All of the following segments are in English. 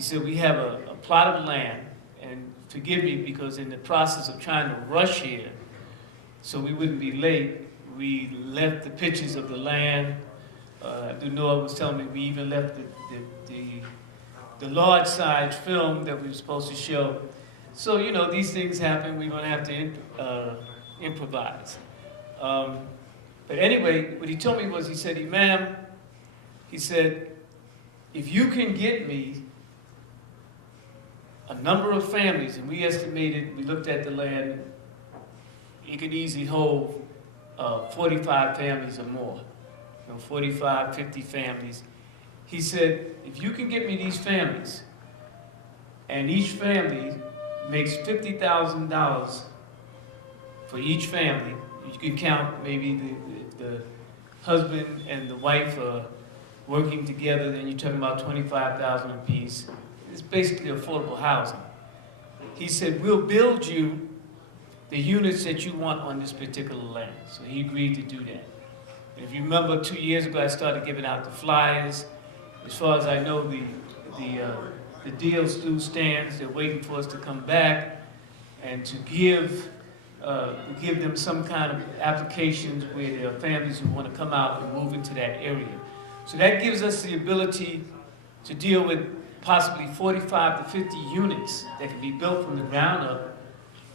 He said, we have a plot of land, and forgive me because in the process of trying to rush here, so we wouldn't be late, we left the pictures of the land. Noah was telling me we even left the large size film that we were supposed to show. So, you know, these things happen. We're going to have to improvise. But anyway, what he told me was, he said, Imam, he said, if you can get me a number of families, and we estimated, we looked at the land, it could easily hold 45 families or more, 45, 50 families. He said, if you can get me these families, and each family makes $50,000 for each family, you can count maybe the husband and the wife are working together, then you're talking about $25,000 apiece. It's basically affordable housing. He said, we'll build you the units that you want on this particular land. So he agreed to do that. And if you remember, 2 years ago, I started giving out the flyers. As far as I know, the deal still stands. They're waiting for us to come back and to give them some kind of applications where there are families who want to come out and move into that area. So that gives us the ability to deal with possibly 45 to 50 units that can be built from the ground up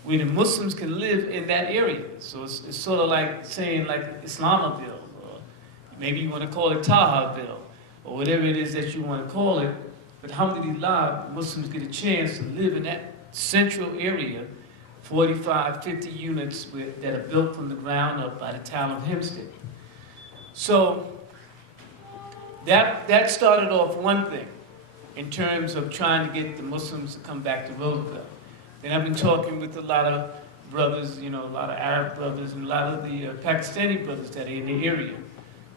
where the Muslims can live in that area. So it's sort of like saying like Islamaville, or maybe you want to call it Tahaville, or whatever it is that you want to call it. But alhamdulillah, Muslims get a chance to live in that central area, 45, 50 units that are built from the ground up by the town of Hempstead. So that started off one thing in terms of trying to get the Muslims to come back to Roosevelt. Then I've been talking with a lot of brothers, a lot of Arab brothers and a lot of the Pakistani brothers that are in the area,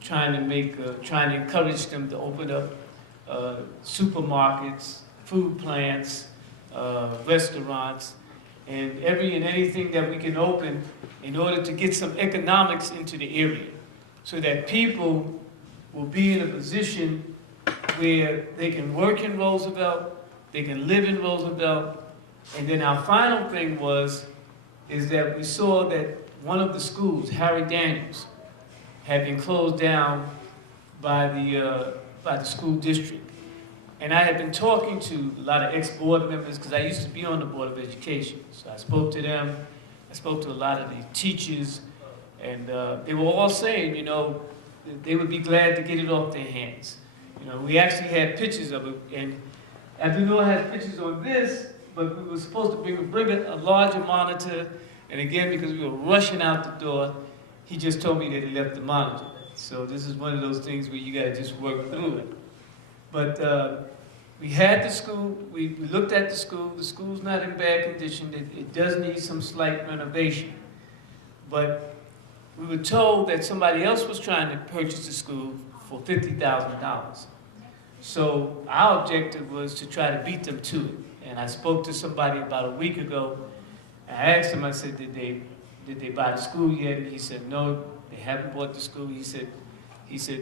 trying to encourage them to open up supermarkets, food plants, restaurants, and anything that we can open in order to get some economics into the area so that people will be in a position where they can work in Roosevelt, they can live in Roosevelt. And then our final thing is that we saw that one of the schools, Harry Daniels, had been closed down by the school district. And I had been talking to a lot of ex-board members because I used to be on the Board of Education. So I spoke to them, I spoke to a lot of the teachers, and they were all saying, they would be glad to get it off their hands. We actually had pictures of it, and Abdul had pictures on this, but we were supposed to bring a larger monitor, and again, because we were rushing out the door, he just told me that he left the monitor. So this is one of those things where you gotta just work through it. But we had the school, we looked at the school's not in bad condition, it does need some slight renovation. But we were told that somebody else was trying to purchase the school for $50,000. So our objective was to try to beat them to it. And I spoke to somebody about a week ago, and I asked him, I said, did they buy the school yet? And he said, no, they haven't bought the school. He said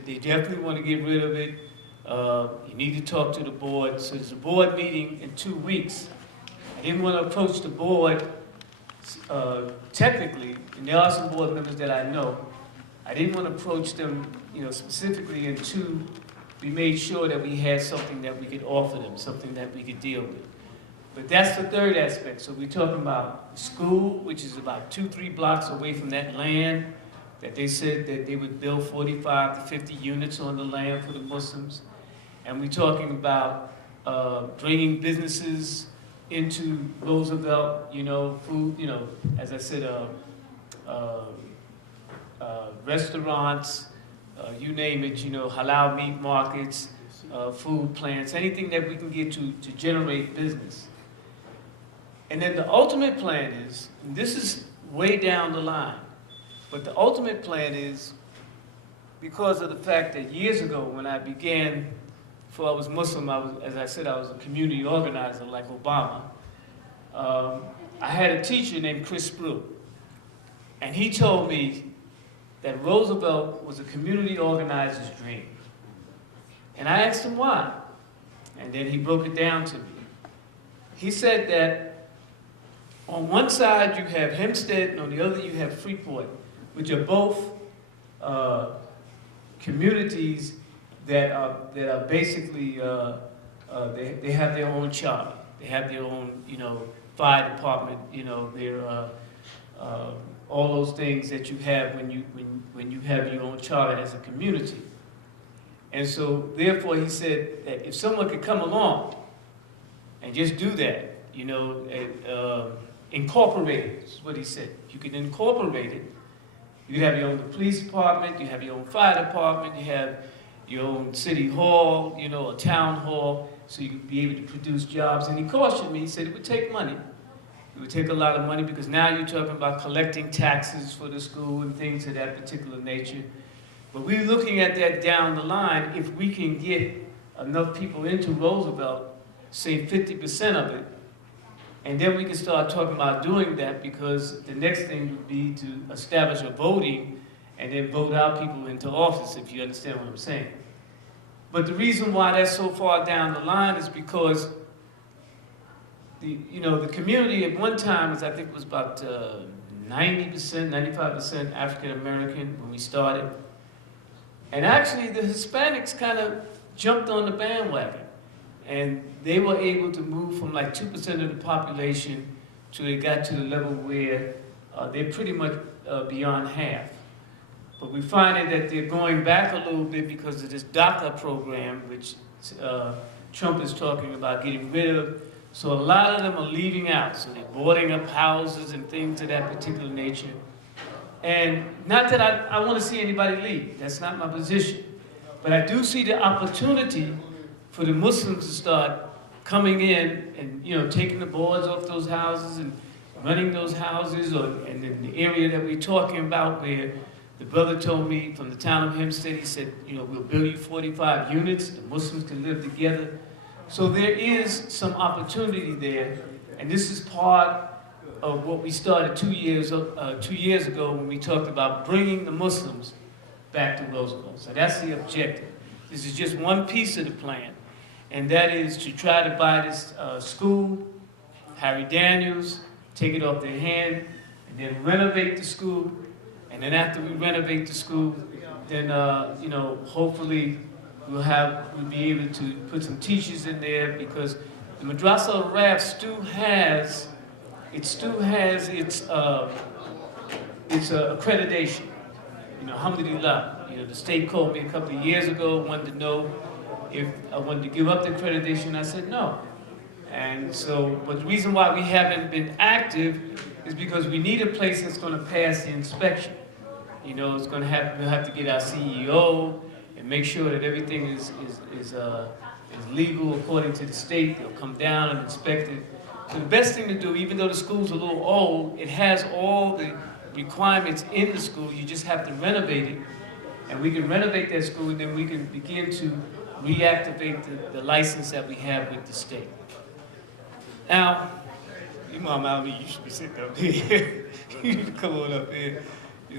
they definitely want to get rid of it. You need to talk to the board. So there's a board meeting in 2 weeks. I didn't want to approach the board technically, and there are some board members that I know. I didn't want to approach them, specifically until we made sure that we had something that we could offer them, something that we could deal with. But that's the third aspect. So we're talking about the school, which is about 2-3 blocks away from that land, that they said that they would build 45 to 50 units on the land for the Muslims. And we're talking about bringing businesses into Roosevelt, food, as I said, restaurants, you name it, halal meat markets, food plants, anything that we can get to generate business. And then the ultimate plan is, and this is way down the line, but the ultimate plan is because of the fact that years ago when I began, before I was Muslim, as I said, I was a community organizer like Obama. I had a teacher named Chris Sproul, and he told me that Roosevelt was a community organizer's dream. And I asked him why. And then he broke it down to me. He said that on one side you have Hempstead, and on the other you have Freeport, which are both communities that are basically they have their own charter. They have their own, fire department. Their all those things that you have when you have your own charter as a community. And so, therefore, he said that if someone could come along and just do that, incorporate it, is what he said. If you could incorporate it, you have your own police department, you have your own fire department, you have your own city hall, a town hall, so you could be able to produce jobs. And he cautioned me, he said it would take money. It would take a lot of money because now you're talking about collecting taxes for the school and things of that particular nature. But we're looking at that down the line. If we can get enough people into Roosevelt, say 50% of it, and then we can start talking about doing that, because the next thing would be to establish a voting and then vote our people into office, if you understand what I'm saying. But the reason why that's so far down the line is because the community at one time was, I think, was about 90%, 95% African American when we started. And actually, the Hispanics kind of jumped on the bandwagon. And they were able to move from like 2% of the population to they got to the level where they're pretty much beyond half. But we're finding that they're going back a little bit because of this DACA program, which Trump is talking about getting rid of. So a lot of them are leaving out. So they're boarding up houses and things of that particular nature. And not that I want to see anybody leave. That's not my position. But I do see the opportunity for the Muslims to start coming in and, taking the boards off those houses and running those houses, and in the area that we're talking about where the brother told me from the town of Hempstead, he said, we'll build you 45 units, the Muslims can live together. So there is some opportunity there, and this is part of what we started 2 years ago when we talked about bringing the Muslims back to Roosevelt. So that's the objective. This is just one piece of the plan, and that is to try to buy this school, Harry Daniels, take it off their hand, and then renovate the school. And then after we renovate the school, then hopefully we'll be able to put some teachers in there, because the Madrasa al-Raf still has its accreditation. Alhamdulillah. The state called me a couple of years ago, wanted to know if I wanted to give up the accreditation. I said no. And so, but the reason why we haven't been active is because we need a place that's going to pass the inspection. We'll have to get our CEO and make sure that everything is legal according to the state. They'll come down and inspect it. So the best thing to do, even though the school's a little old, it has all the requirements in the school. You just have to renovate it, and we can renovate that school, and then we can begin to reactivate the license that we have with the state. Now, Imam Ali, you should be sitting up here. You need to come on up here.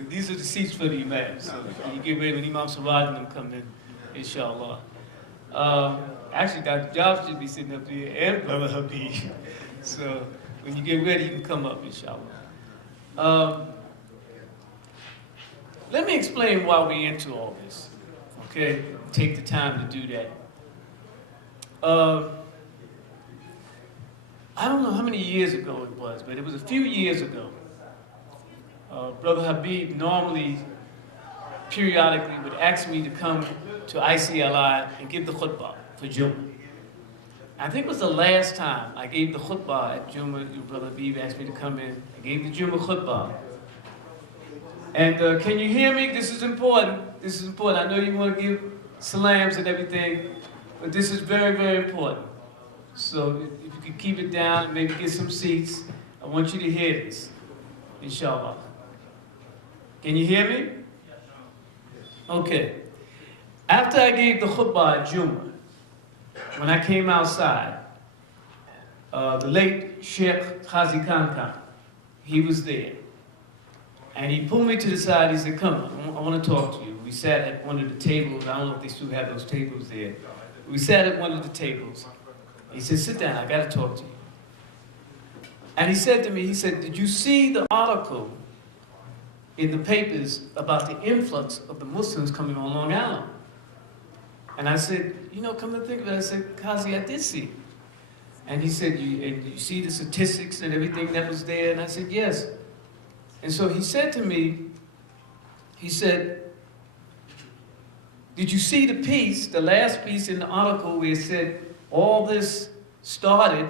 These are the seats for the imams. So you get ready when Imam Siraj and them come in, inshallah. Actually, Dr. Jobs should be sitting up here, and Brother Habib. So when you get ready, you can come up, inshallah. Let me explain why we're into all this, okay? Take the time to do that. I don't know how many years ago it was, but it was a few years ago. Brother Habib normally, periodically, would ask me to come to ICLI and give the khutbah for Jummah. I think it was the last time I gave the khutbah at Jummah. Brother Habib asked me to come in. I gave the Jummah khutbah. And can you hear me? This is important. This is important. I know you want to give salams and everything, but this is very, very important. So if you could keep it down and maybe get some seats, I want you to hear this, inshallah. Can you hear me? Okay. After I gave the khutbah at Jummah, when I came outside, the late Sheikh Khazi Khan, he was there. And he pulled me to the side. He said, come, I want to talk to you. We sat at one of the tables. I don't know if they still have those tables there. We sat at one of the tables. He said, sit down, I got to talk to you. And he said to me, he said, did you see the article in the papers about the influx of the Muslims coming on Long Island? And I said, you know, come to think of it, I said, Kazi, I did see it. And he said, you see the statistics and everything that was there? And I said, yes. And so he said to me, he said, did you see the piece, the last piece in the article where it said all this started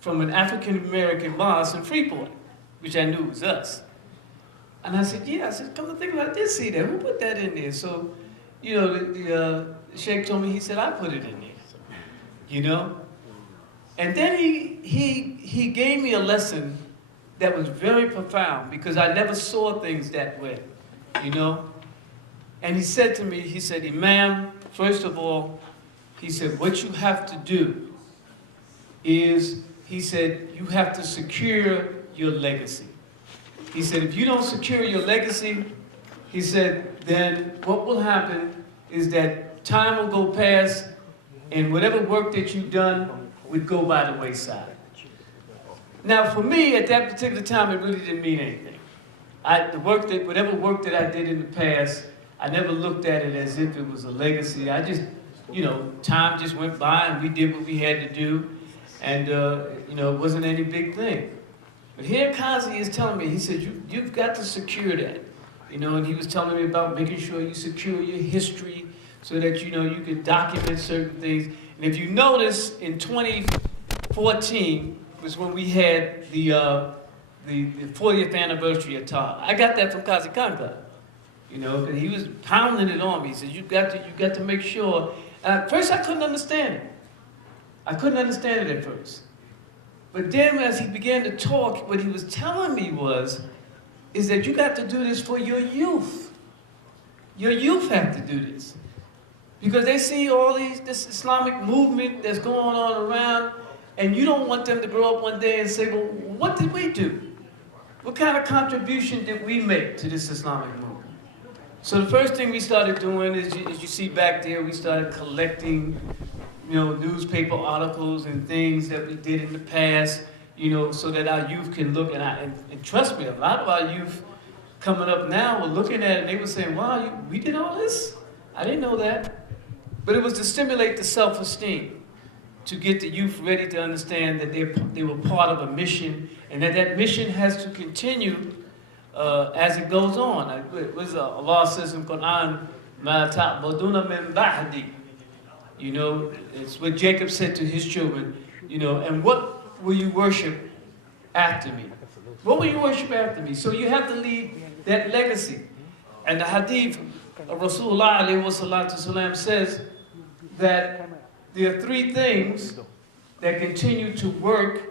from an African-American boss in Freeport, which I knew was us? And I said, yeah. I said, come to think about it, I did see that. Who put that in there? So, you know, the Sheikh told me, he said, I put it in there, you know? And then he gave me a lesson that was very profound because I never saw things that way, you know? And he said to me, he said, Imam, first of all, he said, what you have to do is, he said, you have to secure your legacy. He said, if you don't secure your legacy, he said, then what will happen is that time will go past and whatever work that you've done would go by the wayside. Now for me, at that particular time, it really didn't mean anything. Whatever work that I did in the past, I never looked at it as if it was a legacy. I just, you know, time just went by and we did what we had to do. And, you know, it wasn't any big thing. But here Kazi is telling me, he said, you've got to secure that. You know, and he was telling me about making sure you secure your history so that, you know, you can document certain things. And if you notice, in 2014 was when we had the 40th anniversary of Tar. I got that from Kazi Kanka. You know, and he was pounding it on me. He said, you got to make sure. And at first I couldn't understand it. I couldn't understand it at first. But then as he began to talk, what he was telling me is that you got to do this for your youth. Your youth have to do this. Because they see all this Islamic movement that's going on around, and you don't want them to grow up one day and say, well, what did we do? What kind of contribution did we make to this Islamic movement? So the first thing we started doing is, as you see back there, we started collecting, you know, newspaper articles and things that we did in the past, you know, so that our youth can look and trust me, a lot of our youth coming up now were looking at it and they were saying, wow, we did all this? I didn't know that. But it was to stimulate the self-esteem, to get the youth ready to understand that they were part of a mission and that mission has to continue as it goes on. Allah says in Quran, مَا تَعْبُدُونَ مِن بَعْدِي. You know, it's what Jacob said to his children, you know, and what will you worship after me? What will you worship after me? So you have to leave that legacy. And the hadith of Rasulullah ﷺ says that there are three things that continue to work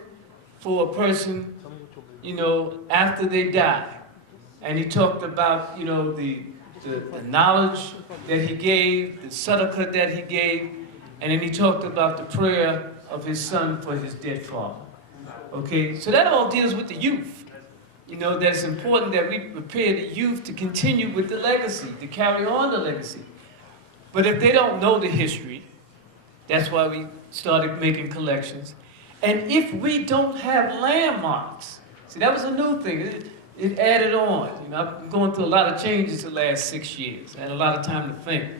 for a person, you know, after they die. And he talked about, you know, the knowledge that he gave, the sadaqah that he gave, and then he talked about the prayer of his son for his dead father. Okay, so that all deals with the youth. You know, that it's important that we prepare the youth to continue with the legacy, to carry on the legacy. But if they don't know the history, that's why we started making collections. And if we don't have landmarks, see, that was a new thing. It added on. You know, I've been going through a lot of changes the last 6 years. I had a lot of time to think.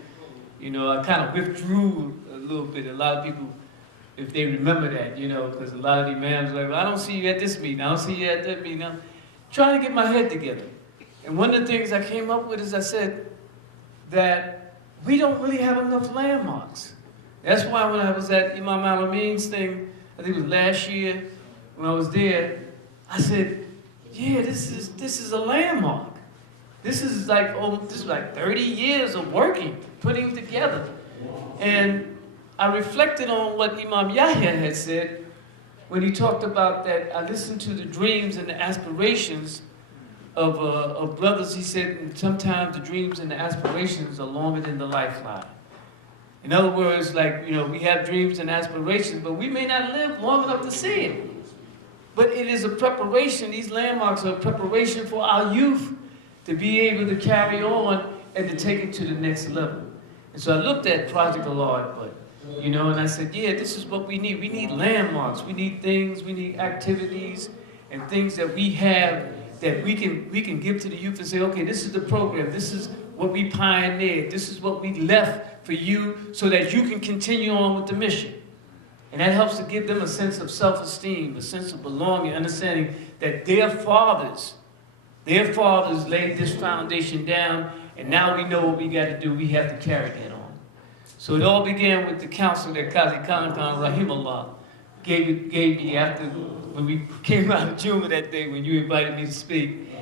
You know, I kind of withdrew a little bit. A lot of people, if they remember that, you know, because a lot of the imams are like, well, I don't see you at this meeting. I don't see you at that meeting. I'm trying to get my head together. And one of the things I came up with is I said that we don't really have enough landmarks. That's why when I was at Imam Al-Amin's thing, I think it was last year, when I was there, I said, yeah, this is a landmark. This is like 30 years of working, putting together. And I reflected on what Imam Yahya had said when he talked about that. I listened to the dreams and the aspirations of brothers. He said sometimes the dreams and the aspirations are longer than the lifeline. In other words, like, you know, we have dreams and aspirations, but we may not live long enough to see it. But it is a preparation, these landmarks are a preparation for our youth to be able to carry on and to take it to the next level. And so I looked at Project Aloy, but You know, and I said, yeah, this is what we need. We need landmarks. We need things. We need activities and things that we have that we can give to the youth and say, okay, this is the program. This is what we pioneered. This is what we left for you so that you can continue on with the mission. And that helps to give them a sense of self-esteem, a sense of belonging, understanding that their fathers laid this foundation down, and now we know what we got to do. We have to carry that on. So it all began with the counsel that Qazi Khan Rahimullah gave me after, when we came out of Juma that day when you invited me to speak.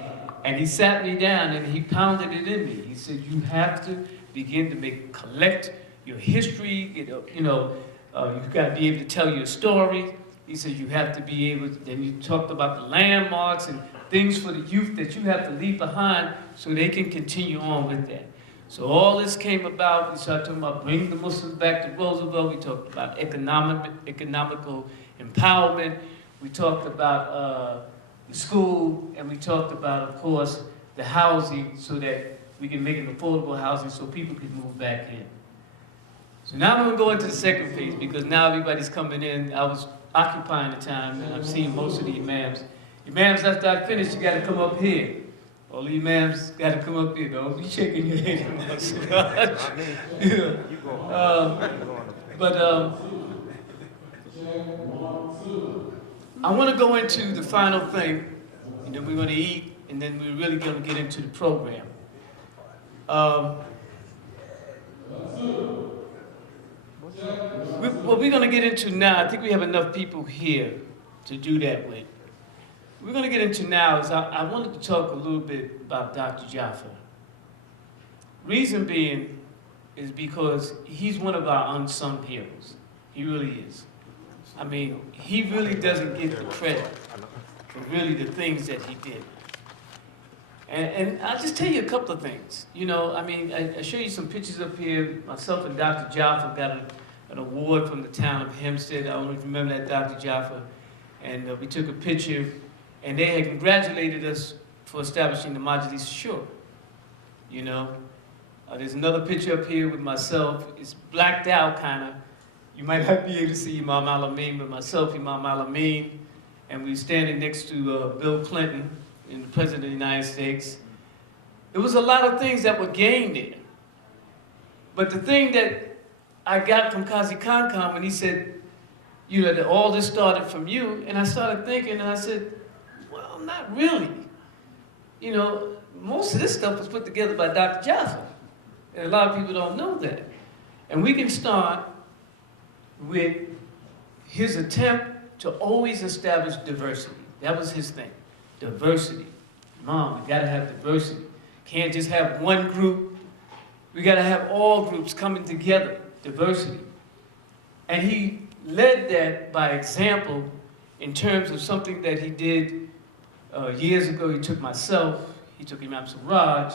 And he sat me down and he pounded it in me. He said, you have to begin to collect your history, you've got to be able to tell your story. He said you have to be able to, then you talked about the landmarks and things for the youth that you have to leave behind so they can continue on with that. So all this came about, we started talking about bringing the Muslims back to Roosevelt. We talked about economical empowerment. We talked about the school, and we talked about, of course, the housing so that we can make an affordable housing so people can move back in. So now I'm going to go into the second phase because now everybody's coming in. I was occupying the time, and I'm seeing most of the imams. Imams, after I finish, you got to come up here. All the imams got to come up here. Don't be shaking your head. I want to go into the final thing, and then we're going to eat, and then we're really going to get into the program. What we're going to get into now, I think we have enough people here to do that with. What we're going to get into now is I wanted to talk a little bit about Dr. Jaffer. Reason being is because he's one of our unsung heroes. He really is. I mean, he really doesn't get the credit for really the things that he did. And I'll just tell you a couple of things. You know, I mean, I show you some pictures up here. Myself and Dr. Jaffer got an award from the town of Hempstead. I don't know if you remember that, Dr. Jaffer. And we took a picture, and they had congratulated us for establishing the Masjid. Sure. You know, there's another picture up here with myself. It's blacked out, kind of. You might not be able to see Imam Al-Amin, but myself, Imam Al-Amin, and we're standing next to Bill Clinton, the President of the United States. It was a lot of things that were gained there. But the thing that I got from Qazi Khan when he said, you know, that all this started from you, and I started thinking, and I said, well, not really. You know, most of this stuff was put together by Dr. Jaffer, and a lot of people don't know that. And we can start with his attempt to always establish diversity. That was his thing, diversity. Mom, we gotta have diversity. Can't just have one group. We gotta have all groups coming together, diversity. And he led that by example in terms of something that he did years ago. He took myself, he took Imam Siraj,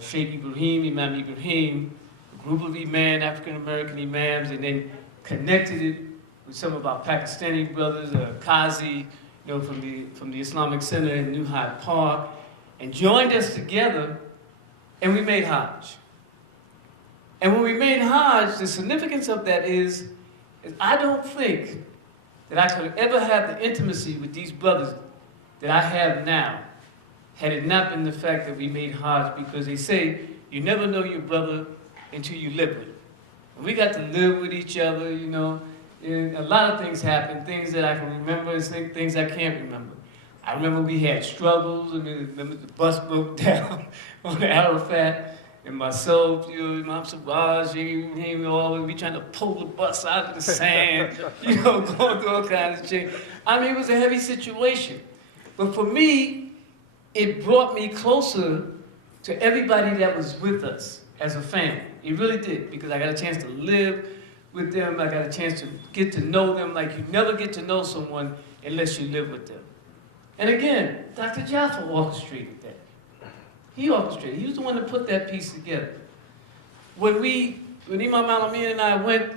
Sheikh Ibrahim, Imam Ibrahim, a group of African-American imams, and then connected it with some of our Pakistani brothers, Qazi, you know, from the Islamic Center in New Hyde Park, and joined us together, and we made Hajj. And when we made Hajj, the significance of that is I don't think that I could have ever had the intimacy with these brothers that I have now, had it not been the fact that we made Hajj, because they say you never know your brother until you live with him. And we got to live with each other, you know, and a lot of things happened, things that I can remember and things I can't remember. I remember we had struggles. I mean, remember the bus broke down on the Arafat, and myself, you know, Imam Siraj, we trying to pull the bus out of the sand, you know, going through all kinds of shit. I mean, it was a heavy situation. But for me, it brought me closer to everybody that was with us as a family. It really did, because I got a chance to live with them. I got a chance to get to know them like you never get to know someone unless you live with them. And again, Dr. Jaffer orchestrated that. He orchestrated. He was the one that put that piece together. When Imam Al-Amin and I went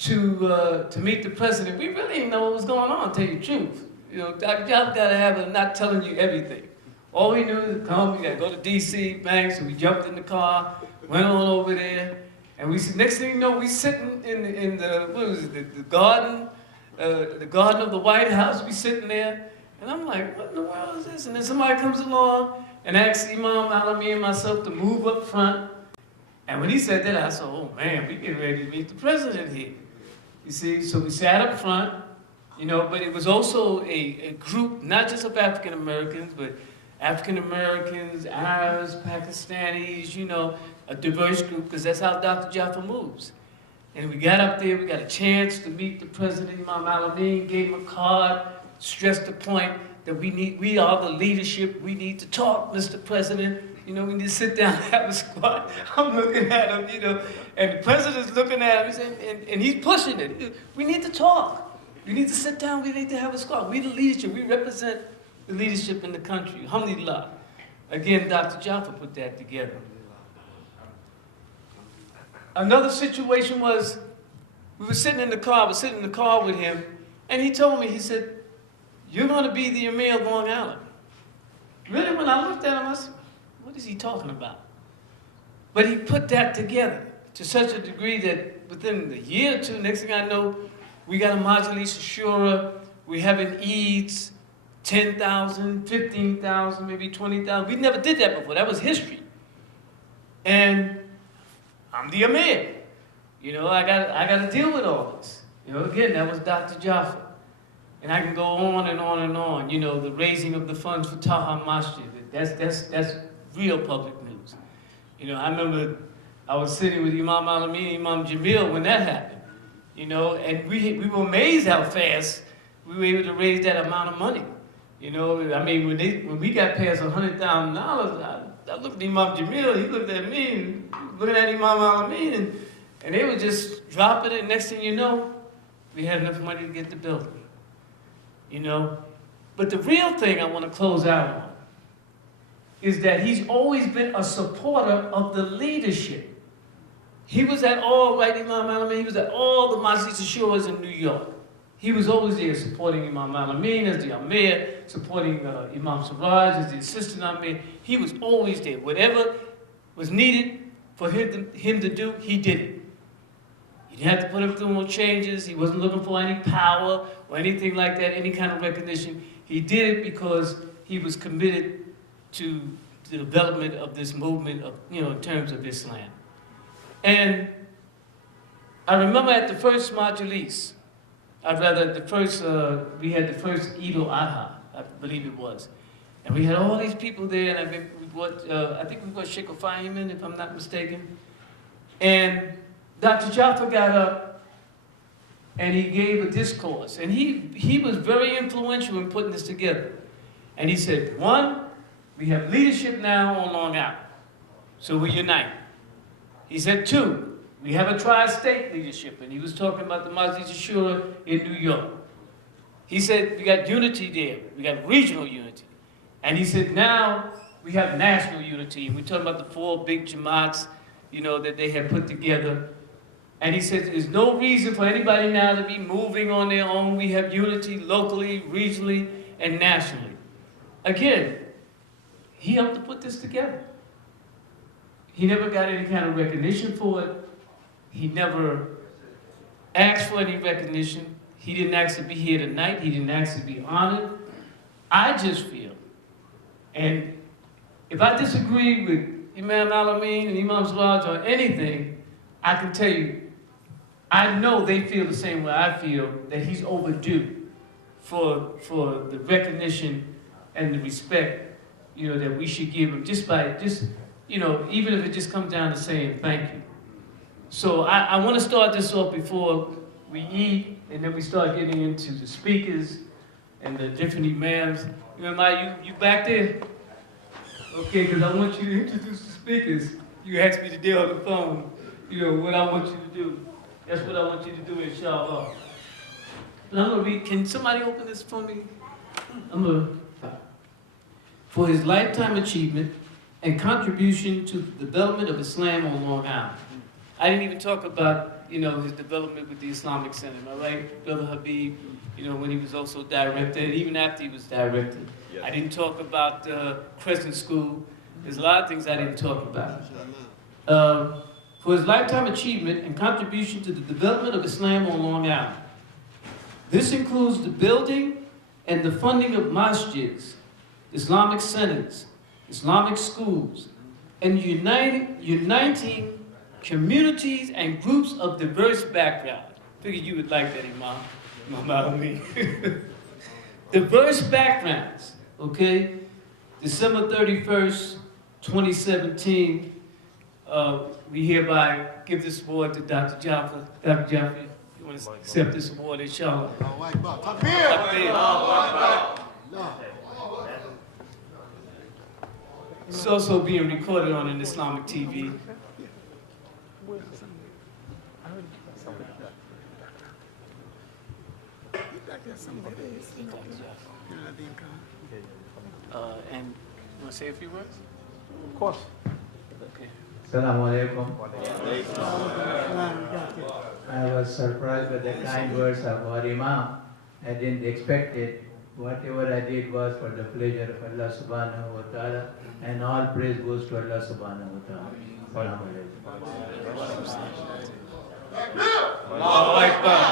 to meet the president, we really didn't know what was going on, to tell you the truth. You know, Dr. Jaffer got to have a not telling you everything. All we knew is come, we got to go to D.C., bang, so we jumped in the car, went on over there, And next thing you know, we sitting in the what was it, the garden of the White House. We sitting there, and I'm like, what in the world is this? And then somebody comes along and asks Imam Alami and myself to move up front. And when he said that, I said, oh man, we getting ready to meet the president here. You see, so we sat up front, you know, but it was also a group, not just of African Americans, but African Americans, Arabs, Pakistanis, you know, a diverse group, because that's how Dr. Jaffa moves. And we got up there, we got a chance to meet the president, Imam Alameen, gave him a card, stressed the point that we are the leadership, we need to talk, Mr. President. You know, we need to sit down and have a squat. I'm looking at him, you know, and the president's looking at him, and he's pushing it. We need to talk. We need to sit down, we need to have a squat. We the leadership, we represent the leadership in the country. Alhamdulillah. Again, Dr. Jaffa put that together. Another situation was, we were sitting in the car, I was sitting in the car with him, and he told me, he said, you're going to be the Emir of Long Island. Really, when I looked at him, I said, what is he talking about? But he put that together to such a degree that within a year or two, next thing I know, we got a Masjid Shura, we having Eids, 10,000, 15,000, maybe 20,000. We never did that before. That was history. And I'm the Emir. You know, I got to deal with all this. You know, again, that was Dr. Jaffa. And I can go on and on and on. You know, the raising of the funds for Taha Masjid. That's real public news. You know, I remember I was sitting with Imam Alameen, Imam Jamil when that happened. You know, and we were amazed how fast we were able to raise that amount of money. You know, I mean, when we got past $100,000, I looked at Imam Jamil, he looked at me, looking at Imam Alameen, and they were just dropping it. Next thing you know, we had enough money to get the building. You know, but the real thing I want to close out on is that he's always been a supporter of the leadership. He was at all, right, Imam Alameen, he was at all the Masjid Shuras in New York. He was always there supporting Imam Alameen as the Amir, supporting Imam Siraj as the assistant Amir. He was always there. Whatever was needed for him to do, he did it. He didn't have to put him through no changes. He wasn't looking for any power or anything like that, any kind of recognition. He did it because he was committed to the development of this movement of, you know, in terms of Islam. And I remember at the first Majlis, we had the first Eid al-Adha, I believe it was. And we had all these people there, and I think we brought Sheikh Fahim, if I'm not mistaken. And Dr. Jaffa got up and he gave a discourse. And he was very influential in putting this together. And he said, one, we have leadership now on Long Island, so we unite. He said, two, we have a tri-state leadership. And he was talking about the Masjid Shura in New York. He said, we got unity there. We got regional unity. And he said, now we have national unity. And we're talking about the 4 big Jamaats, you know, that they had put together. And he said, there's no reason for anybody now to be moving on their own. We have unity locally, regionally, and nationally. Again, he helped to put this together. He never got any kind of recognition for it. He never asked for any recognition. He didn't ask to be here tonight. He didn't ask to be honored. I just feel, and if I disagree with Imam Alameen and Imam Siraj or anything, I can tell you, I know they feel the same way I feel, that he's overdue for the recognition and the respect, you know, that we should give him just, you know, even if it just comes down to saying thank you. So I want to start this off before we eat, and then we start getting into the speakers and the different imams. You back there? Okay, because I want you to introduce the speakers. You asked me today on the phone, you know, what I want you to do. That's what I want you to do, inshallah. But I'm going to read, can somebody open this for me? For his lifetime achievement and contribution to the development of Islam on Long Island. I didn't even talk about, you know, his development with the Islamic Center, all right? Brother Habib, you know, when he was also director, and even after he was director. Yes. I didn't talk about Crescent School. There's a lot of things I didn't talk about. for his lifetime achievement and contribution to the development of Islam on Long Island. This includes the building and the funding of masjids, Islamic centers, Islamic schools, and uniting communities and groups of diverse background. Figured you would like that, Imam Ali. Diverse backgrounds, okay? December 31st, 2017, we hereby give this award to Dr. Jaffa. Dr. Jaffa, you want to accept this award, inshallah? It's also being recorded on an Islamic TV. And you want to say a few words? Of course. Okay. Assalamu alaikum. I was surprised by the kind words of our Imam. I didn't expect it. Whatever I did was for the pleasure of Allah subhanahu wa ta'ala, and all praise goes to Allah subhanahu wa ta'ala. Assalamu alaikum. Allahu Akbar.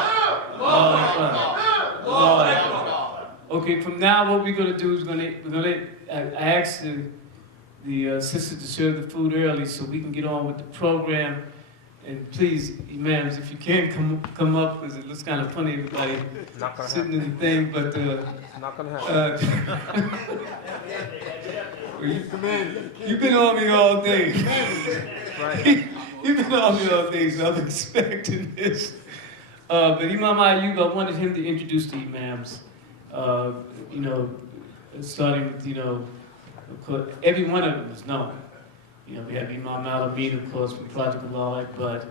Allahu Akbar. Allahu Akbar. Okay, from now what we're going to do is I asked the sister to serve the food early so we can get on with the program. And please, imams, if you can come up, because it looks kind of funny, everybody sitting in the thing, but not gonna happen. You've been on me all day. Right. You've been on me all day, so I'm expecting this. But Imam Ayub, I wanted him to introduce the imams. Starting with, of course, every one of them is known. We have Imam Al-Amin, of course, from Project Allah, but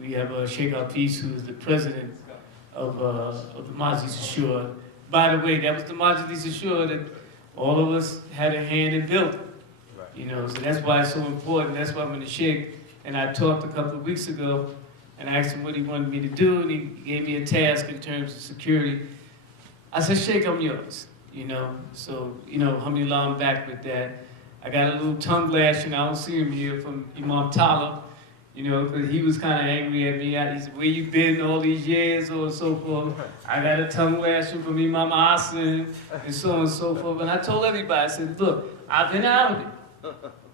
we have Sheikh Hafiz, who is the president of the Masjid Ashur. By the way, that was the Masjid Ashur that all of us had a hand in building. So that's why it's so important. That's why when the Sheikh and I talked a couple of weeks ago, and I asked him what he wanted me to do, and he gave me a task in terms of security. I said, Sheikh, I'm yours. So, alhamdulillah, I'm back with that. I got a little tongue lashing, I don't see him here, from Imam Talib, because he was kind of angry at me. He said, where you been all these years, or so forth. I got a tongue lashing from Imam Asim, and so on and so forth. And I told everybody, I said, look, I've been out of it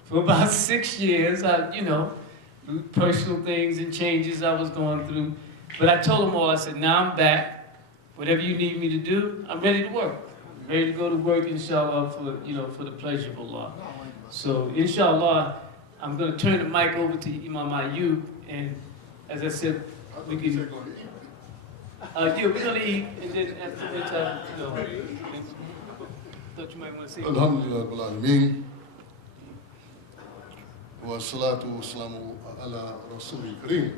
for about 6 years. Personal things and changes I was going through. But I told them all, I said, now I'm back. Whatever you need me to do, I'm ready to work. I'm ready to go to work, inshallah, for the pleasure of Allah. So, inshallah, I'm going to turn the mic over to Imam Ayub, and as I said, we can... we're going to eat, and then after that, thought you might want to say... Alhamdulillah Rabbil Alameen. Wa salatu wa salamu ala Rasulil Kareem.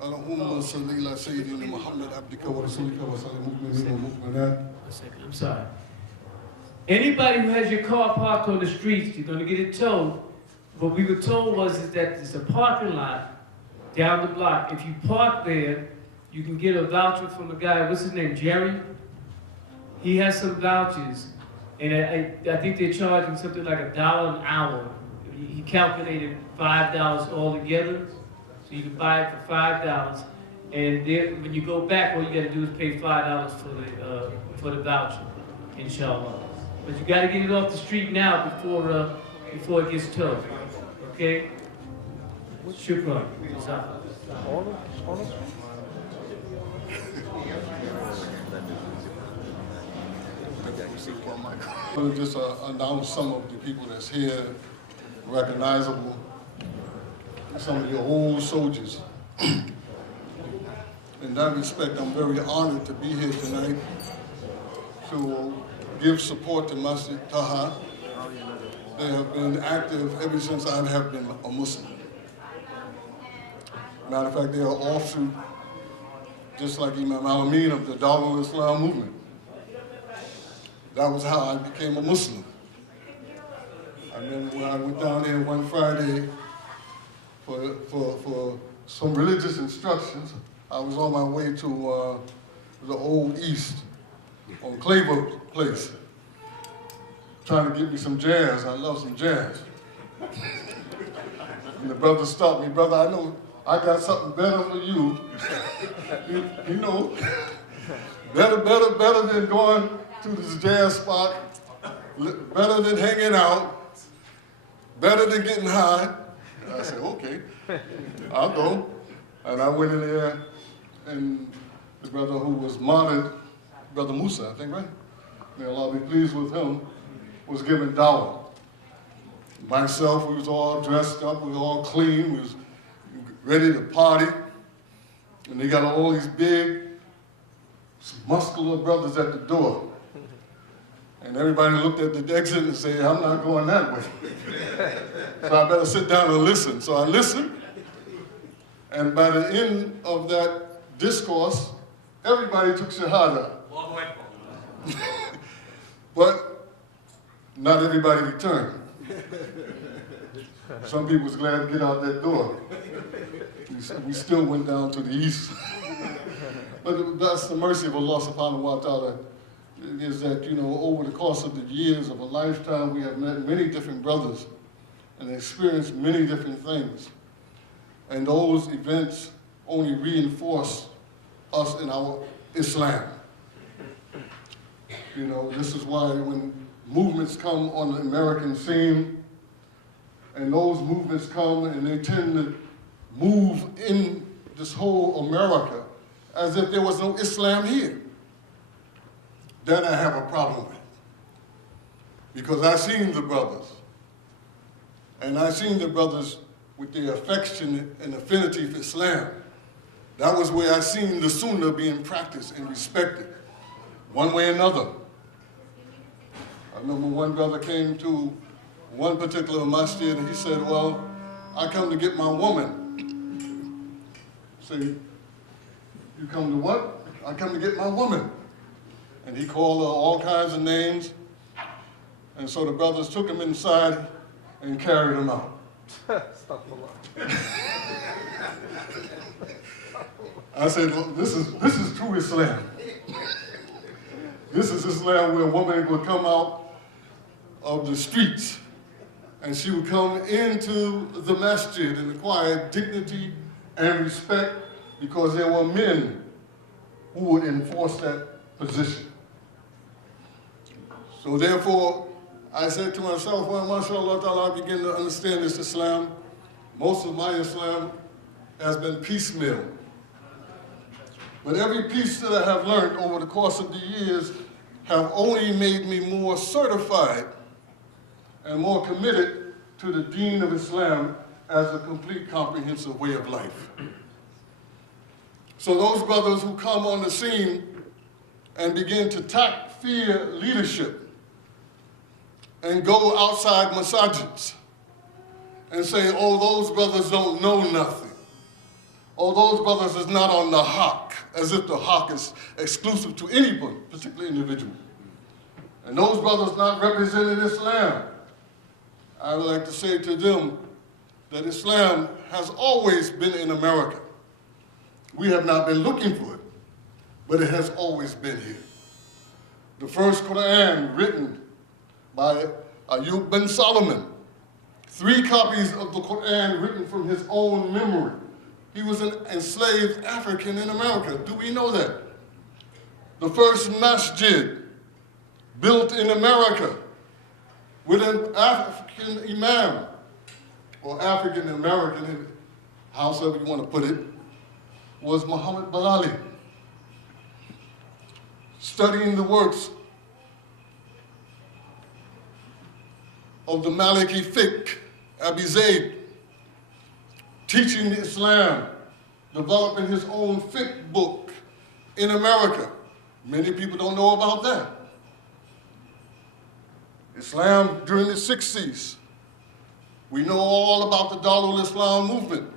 Allahumma salli ala Sayyidina Muhammad abdika wa rasulika wa sallim mu'minina wa mu'minat. I'm sorry. Anybody who has your car parked on the streets, you're going to get it towed. What we were told was that there's a parking lot down the block. If you park there, you can get a voucher from a guy, what's his name, Jerry? He has some vouchers, and I think they're charging something like $1 an hour. He calculated $5 altogether, so you can buy it for $5. And then when you go back, all you got to do is pay $5 for the voucher, inshallah. But you got to get it off the street now before it gets towed. Okay? Shukran. I'm going to just announce some of the people that's here, recognizable, some of your old soldiers. In that respect, I'm very honored to be here tonight to give support to Masjid Taha. They have been active ever since I have been a Muslim. Matter of fact, they are offshoot, just like Imam Al-Amin of the Darul Islam movement. That was how I became a Muslim. And then when I went down there one Friday for some religious instructions, I was on my way to the Old East on Claver Place, trying to get me some jazz. I love some jazz. And the brother stopped me, brother, I know I got something better for you. You know, better than going to this jazz spot, better than hanging out, better than getting high. I said, okay, I'll go. And I went in there, and the brother who was martyred, Brother Musa, I think, right? May Allah be pleased with him, was given dawah. Myself, we was all dressed up, we was all clean, we was ready to party. And they got all these big, muscular brothers at the door. And everybody looked at the exit and said, I'm not going that way. So I better sit down and listen. So I listened. And by the end of that discourse, everybody took shahada. But not everybody returned. Some people was glad to get out that door. We still went down to the east. But that's the mercy of Allah subhanahu wa ta'ala, is that, you know, over the course of the years of a lifetime, we have met many different brothers and experienced many different things. And those events only reinforce us in our Islam. You know, this is why when movements come on the American scene, and those movements come and they tend to move in this whole America as if there was no Islam here, that I have a problem with. Because I seen the brothers, and I seen the brothers with their affection and affinity for Islam. That was where I seen the Sunnah being practiced and respected, one way or another. I remember one brother came to one particular masjid and he said, well, I come to get my woman. I say, you come to what? I come to get my woman. And he called her all kinds of names. And so the brothers took him inside and carried him out. I said, well, this is true Islam. This is Islam where a woman would come out of the streets and she would come into the masjid and acquire dignity and respect because there were men who would enforce that position. So therefore, I said to myself, well, mashallah ta'ala, I begin to understand this Islam. Most of my Islam has been piecemeal. But every piece that I have learned over the course of the years have only made me more certified and more committed to the deen of Islam as a complete comprehensive way of life. So those brothers who come on the scene and begin to fear leadership and go outside masajids and say, oh, those brothers don't know nothing. Oh, those brothers is not on the haq, as if the haq is exclusive to any particular individual. And those brothers not representing Islam, I would like to say to them that Islam has always been in America. We have not been looking for it, but it has always been here. The first Quran written by Ayub bin Solomon, 3 copies of the Quran written from his own memory. He was an enslaved African in America. Do we know that? The first masjid built in America with an African imam, or African American, however you want to put it, was Muhammad Balali. Studying the works of the Maliki fiqh, Abi Zayd, teaching Islam, developing his own fiqh book in America. Many people don't know about that. Islam during the 60s. We know all about the Darul Islam movement.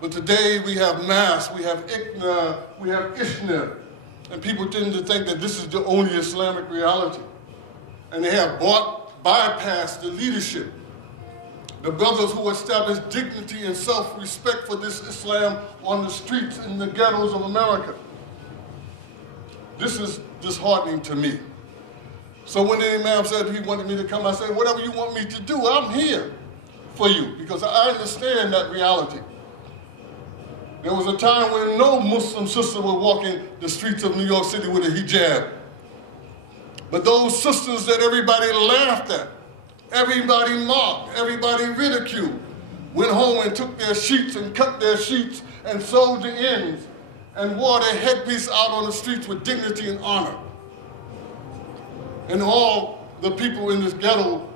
But today we have Mass, we have Iqna, we have Ishna, and people tend to think that this is the only Islamic reality. And they have bypassed the leadership. The brothers who established dignity and self-respect for this Islam on the streets in the ghettos of America. This is disheartening to me. So when the Imam said he wanted me to come, I said, whatever you want me to do, I'm here. for you because I understand that reality. There was a time when no Muslim sister would walk in the streets of New York City with a hijab. But those sisters that everybody laughed at, everybody mocked, everybody ridiculed, went home and took their sheets and cut their sheets and sewed the ends and wore their headpiece out on the streets with dignity and honor. And all the people in this ghetto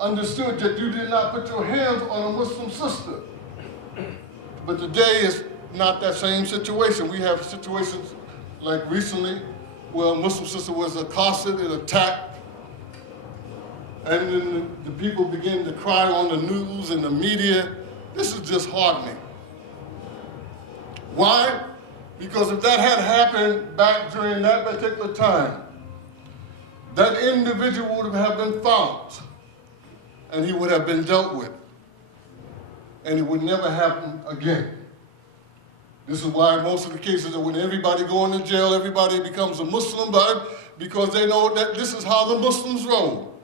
understood that you did not put your hands on a Muslim sister. But today is not that same situation. We have situations like recently where a Muslim sister was accosted and attacked, and then the people begin to cry on the news and the media. This is disheartening. Why? Because if that had happened back during that particular time, that individual would have been found, and he would have been dealt with, and it would never happen again. This is why most of the cases that when everybody go into jail, everybody becomes a Muslim, because they know that this is how the Muslims roll.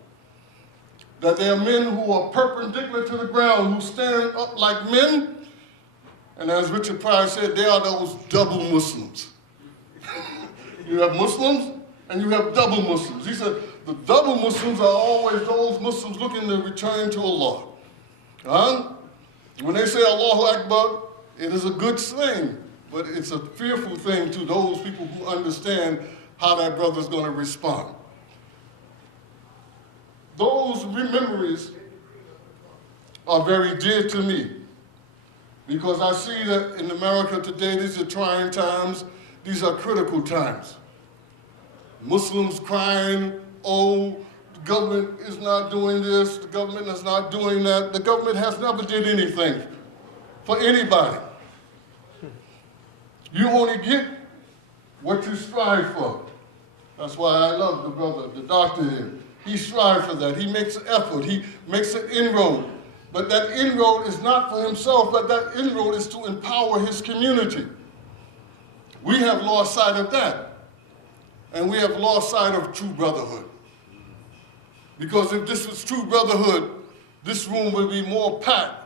That they are men who are perpendicular to the ground, who stand up like men, and as Richard Pryor said, they are those double Muslims. You have Muslims, and you have double Muslims. He said, the double Muslims are always those Muslims looking to return to Allah. When they say Allahu Akbar, it is a good thing, but it's a fearful thing to those people who understand how that brother's going to respond. Those memories are very dear to me because I see that in America today, these are trying times, these are critical times. Muslims crying, oh, the government is not doing this, the government is not doing that. The government has never did anything for anybody. You only get what you strive for. That's why I love the brother, the doctor here. He strives for that. He makes an effort. He makes an inroad. But that inroad is not for himself, but that inroad is to empower his community. We have lost sight of that. And we have lost sight of true brotherhood. Because if this was true brotherhood, this room would be more packed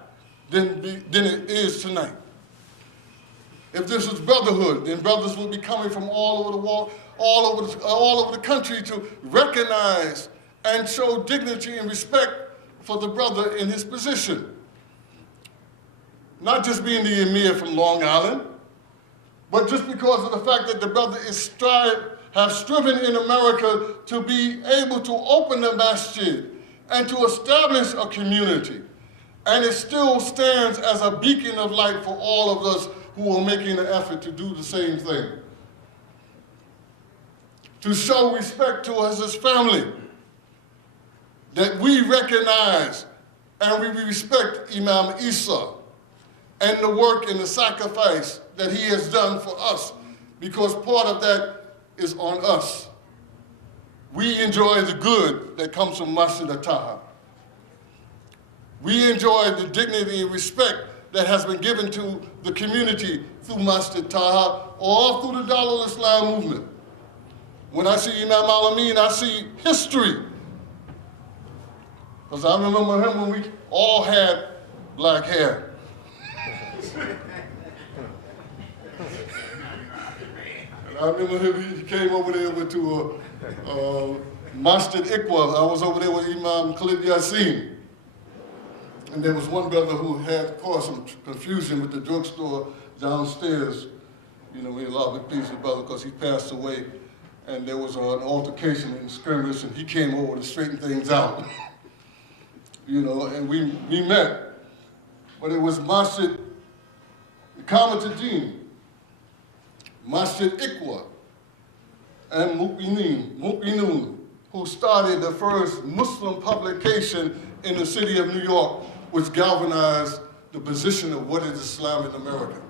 than it is tonight. If this was brotherhood, then brothers would be coming from all over the world, all over the country to recognize and show dignity and respect for the brother in his position. Not just being the emir from Long Island, but just because of the fact that the brother have striven in America to be able to open the masjid and to establish a community. And it still stands as a beacon of light for all of us who are making an effort to do the same thing. To show respect to us as family, that we recognize and we respect Imam Isa and the work and the sacrifice that he has done for us, because part of that is on us. We enjoy the good that comes from Masjid al-Taha. We enjoy the dignity and respect that has been given to the community through Masjid Taha or through the Darul Islam movement. When I see Imam Al-Amin, I see history. Because I remember him when we all had black hair. And I remember him, he came over there to Masjid Iqbal. I was over there with Imam Khalid Yassin. And there was one brother who had caused some confusion with the drugstore downstairs. You know, we had a lot of peace with brother because he passed away. And there was an altercation in skirmish, and he came over to straighten things out. You know, and we met. But it was Masjid Kamatuddin, Masjid Iqwa, and Muqinun, who started the first Muslim publication in the city of New York, which galvanized the position of what is Islam in America.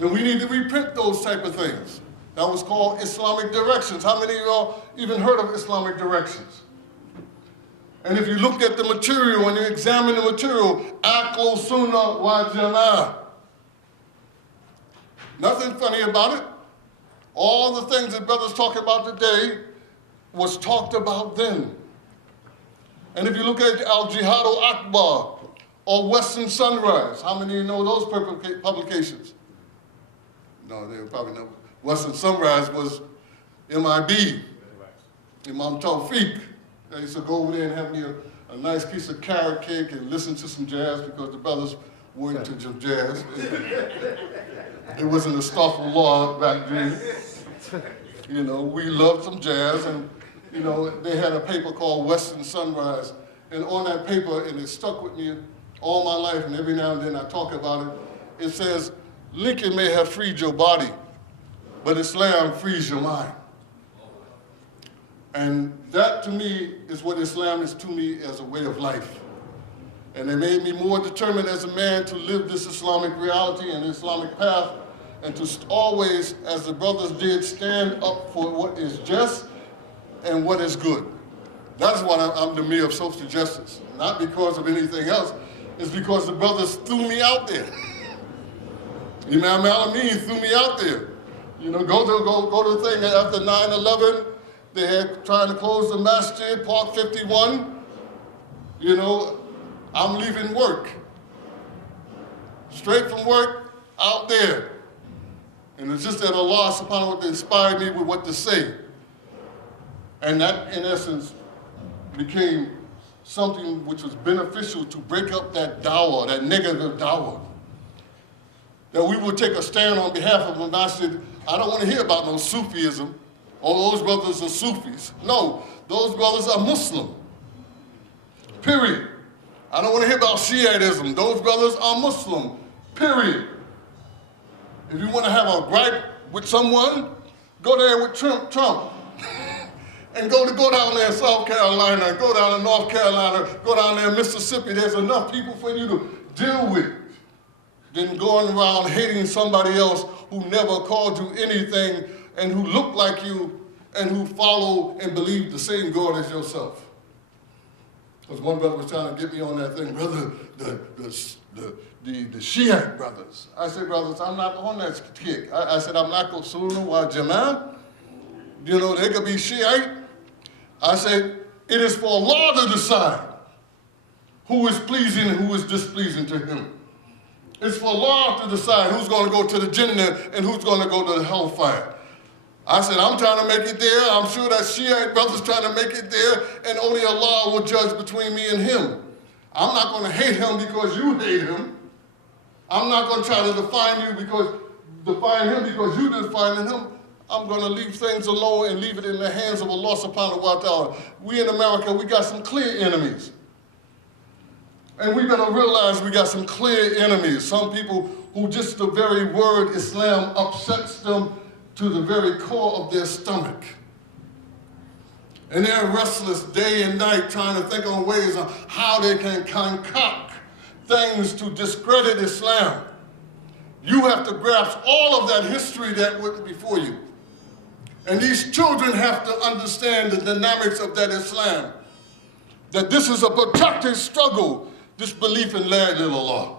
And we need to reprint those type of things. That was called Islamic Directions. How many of y'all even heard of Islamic Directions? And if you look at the material and you examine the material, Aql Sunnah wa Jama'ah. Nothing funny about it. All the things that brothers talk about today was talked about then. And if you look at Al-Jihad al-Akbar, or Western Sunrise. How many of you know those publications? No, they probably know. Western Sunrise was MIB, Imam Tawfiq. I used to go over there and have me a nice piece of carrot cake and listen to some jazz because the brothers were into jazz. It wasn't a stuffed law back then. You know, we loved some jazz, and you know, they had a paper called Western Sunrise. And on that paper, and it stuck with me all my life, and every now and then I talk about it, it says, Lincoln may have freed your body, but Islam frees your mind. And that to me is what Islam is to me as a way of life. And it made me more determined as a man to live this Islamic reality and Islamic path, and to always, as the brothers did, stand up for what is just and what is good. That's why I'm the mayor of social justice. Not because of anything else, it's because the brothers threw me out there. Imam Alameen threw me out there. You know, go to the thing after 9/11, they had trying to close the Masjid, Park 51. You know, I'm leaving work. Straight from work, out there. And it's just that Allah subhanahu wa ta'ala inspired me with what to say. And that, in essence, became something which was beneficial to break up that dawah, that negative dawah. That we would take a stand on behalf of the Masjid. I don't want to hear about no Sufism. All those brothers are Sufis. No, those brothers are Muslim. Period. I don't want to hear about Shiitism. Those brothers are Muslim. Period. If you want to have a gripe with someone, go there with Trump. And go down there in South Carolina, go down in North Carolina, go down there in Mississippi. There's enough people for you to deal with than going around hating somebody else who never called you anything and who looked like you and who follow and believe the same God as yourself. Because one brother was trying to get me on that thing, brother, the Shiite brothers. I said, brothers, I'm not on that kick. I said, I'm not going to wa Jama'ah. You know, they could be Shiite. I said, it is for Allah to decide who is pleasing and who is displeasing to him. It's for Allah to decide who's going to go to the Jannah and who's going to go to the hellfire. I said, I'm trying to make it there. I'm sure that Shiite brother's trying to make it there, and only Allah will judge between me and him. I'm not going to hate him because you hate him. I'm not going to try to define him because you define him. I'm going to leave things alone and leave it in the hands of Allah subhanahu wa ta'ala. We in America, we got some clear enemies. And we better realize we got some clear enemies. Some people who just the very word Islam upsets them to the very core of their stomach. And they're restless day and night trying to think on ways on how they can concoct things to discredit Islam. You have to grasp all of that history that went before you. And these children have to understand the dynamics of that Islam. That this is a protracted struggle, this belief in La ilaha illallah.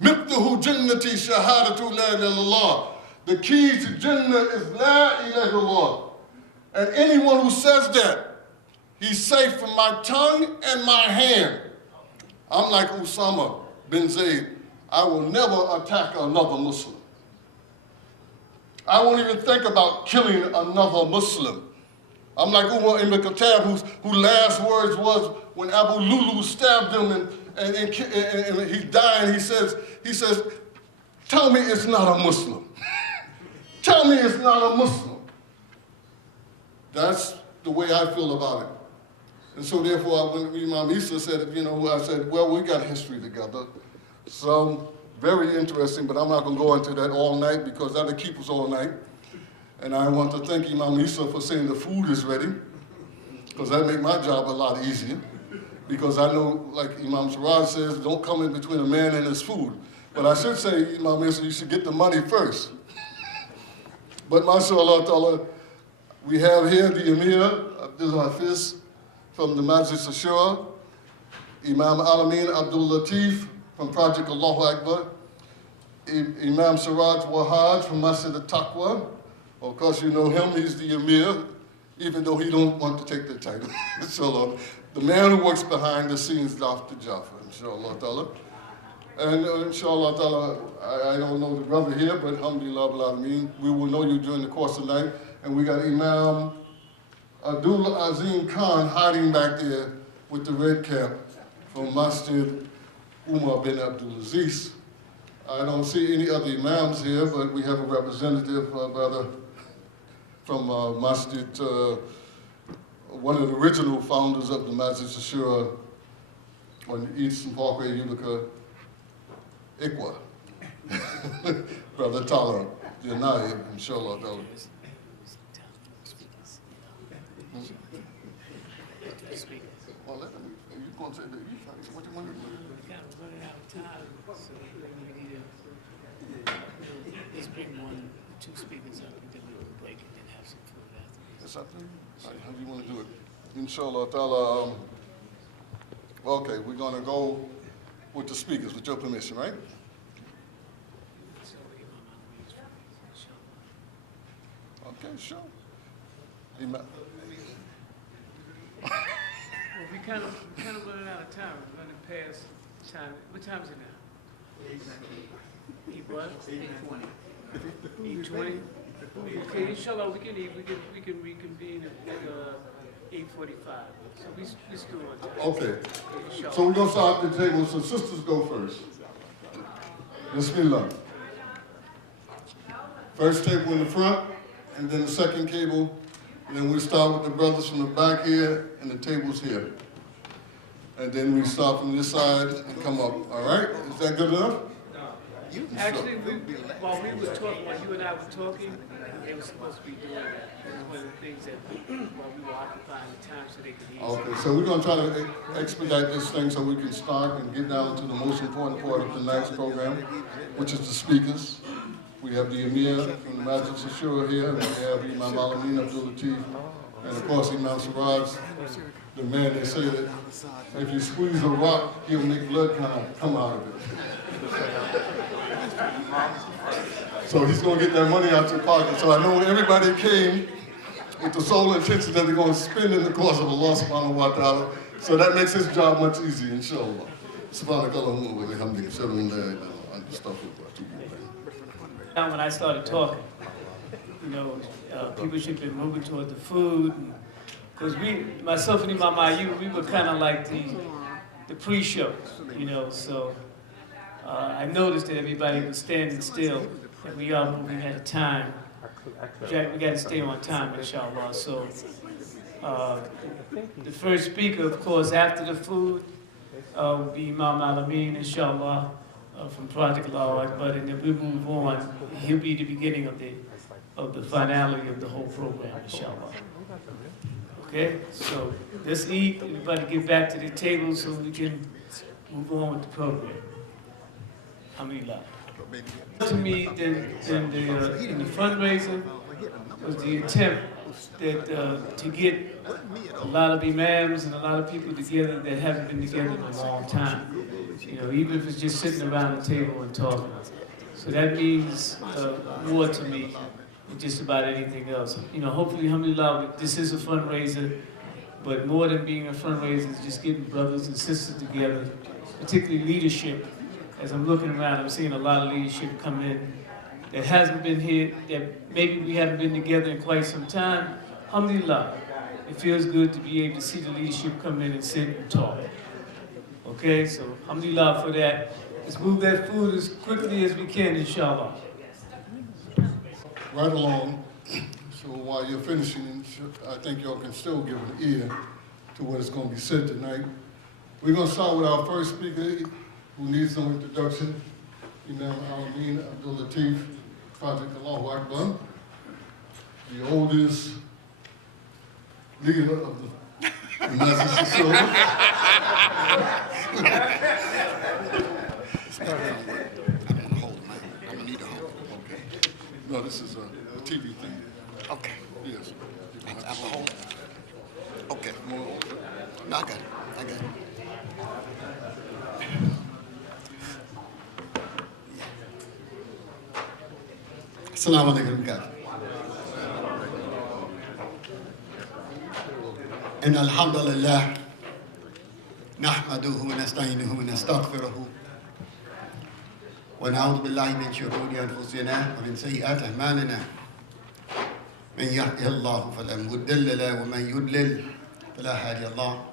Miftahu jannati shahadatu la ilaha illallah. The key to Jannah is La ilaha illallah. And anyone who says that, he's safe from my tongue and my hand. I'm like Usama bin Zayd. I will never attack another Muslim. I won't even think about killing another Muslim. I'm like Umar ibn Khattab, whose last words was when Abu Lulu stabbed him and he's dying, he says, tell me it's not a Muslim. Tell me it's not a Muslim. That's the way I feel about it. And so therefore, when Imam Isa said, you know, I said, well, we got history together. So very interesting, but I'm not going to go into that all night because that'll keep us all night. And I want to thank Imam Isa for saying the food is ready, because that makes my job a lot easier. Because I know, like Imam Siraj says, don't come in between a man and his food. But I should say, Imam Isa, you should get the money first. But mashallah ta'ala, we have here the Emir Abdul Hafiz from the Masjid Ashura, Imam Alameen Abdul Latif from Project Allahu Akbar, Imam Siraj Wahaj from Masjid Al-Taqwa. Of course, you know him, he's the Emir, even though he don't want to take the title. So, the man who works behind the scenes, Dr. Jaffa. inshallah ta'ala. And inshallah ta'ala, I don't know the brother here, but alhamdulillah, bil alameen, we will know you during the course of the night. And we got Imam Abdul Azim Khan hiding back there with the red cap from Masjid Umar bin Abdul Aziz. I don't see any other Imams here, but we have a representative, brother, from Masjid, one of the original founders of the Masjid Ashura on the Eastern Parkway, Utica, Ikwa. Brother Tala, the Naib, inshallah. Well, let me, you going to say that you what you want to do? We kind of running out of time, so we need to just bring 1, 2 speakers up, and then we can break and then have some food after. It's up to you. How do you want to do it? Inshallah ta'ala, okay, we're going to go with the speakers, with your permission, right? Okay, sure. Well, we kind of running out of time. We're running past time. What time is it now? 8 what? 8:20. 8:20. Okay, inshallah, we can reconvene at 8:45. So we still on time. Okay, Inshallah. so we're going to start the table, so sisters go first. Bismillah. First table in the front, and then the second table, and then we start with the brothers from the back here, and the tables here. And then we start from this side and come up, all right? Is that good enough? Actually, while we were talking, while you and I were talking, they were supposed to be doing that. It was one of the things that while we were occupying the time so they could eat. Okay, so we're going to try to expedite this thing so we can start and get down to the most important part of tonight's program, which is the speakers. We have the Emir from the Masjid Ashura here, and we have Imam Alamin Abdul Latif, and of course Imam Siraj, the man they say that if you squeeze a rock, he'll make blood come out of it. So he's going to get that money out your pocket. So I know everybody came with the sole intention that they're going to spend in the cause of Allah subhanahu wa ta'ala. So that makes his job much easier, inshallah. Subhanakallahumma wa bihamdika, ashhadu an la ilaha illa anta, astaghfiruka wa atubu ilayk. Now when I started talking, people should be moving toward the food. Because myself and Imam Ayu, we were kind of like the pre-show, so I noticed that everybody was standing still, and we are moving at a time. We got to stay on time, inshallah. So the first speaker, of course, after the food, will be Imam Alamin, inshallah, from Project Allahu Akbar, and then we move on. He'll be the beginning of the finality of the whole program, inshallah. Okay, so let's eat. Everybody get back to the table so we can move on with the program. Alhamdulillah. To me, in the fundraiser was the attempt to get a lot of imams and a lot of people together that haven't been together in a long time. Even if it's just sitting around the table and talking. So that means more to me than just about anything else. Hopefully, alhamdulillah, this is a fundraiser, but more than being a fundraiser, it's just getting brothers and sisters together, particularly leadership. As I'm looking around, I'm seeing a lot of leadership come in that hasn't been here, that maybe we haven't been together in quite some time. Alhamdulillah, it feels good to be able to see the leadership come in and sit and talk. Okay, so alhamdulillah for that. Let's move that food as quickly as we can, inshallah. Right along. So while you're finishing, I think y'all can still give an ear to what is going to be said tonight. We're going to start with our first speaker, who needs no introduction, Imam Alamin Abdul Latif, Project Allahu Akbar, the oldest leader of the Masjid Ashura. No, this is a TV thing. Okay. Yes. I'm home. Okay. No, I got it. Assalamu alaikum. And alhamdulillah, نحمده ونستعينه ونستغفره ونعوذ بالله من شرور أنفسنا ومن سيئات أعمالنا من يهده الله فلا مضل له ومن يضلل فلا هادي له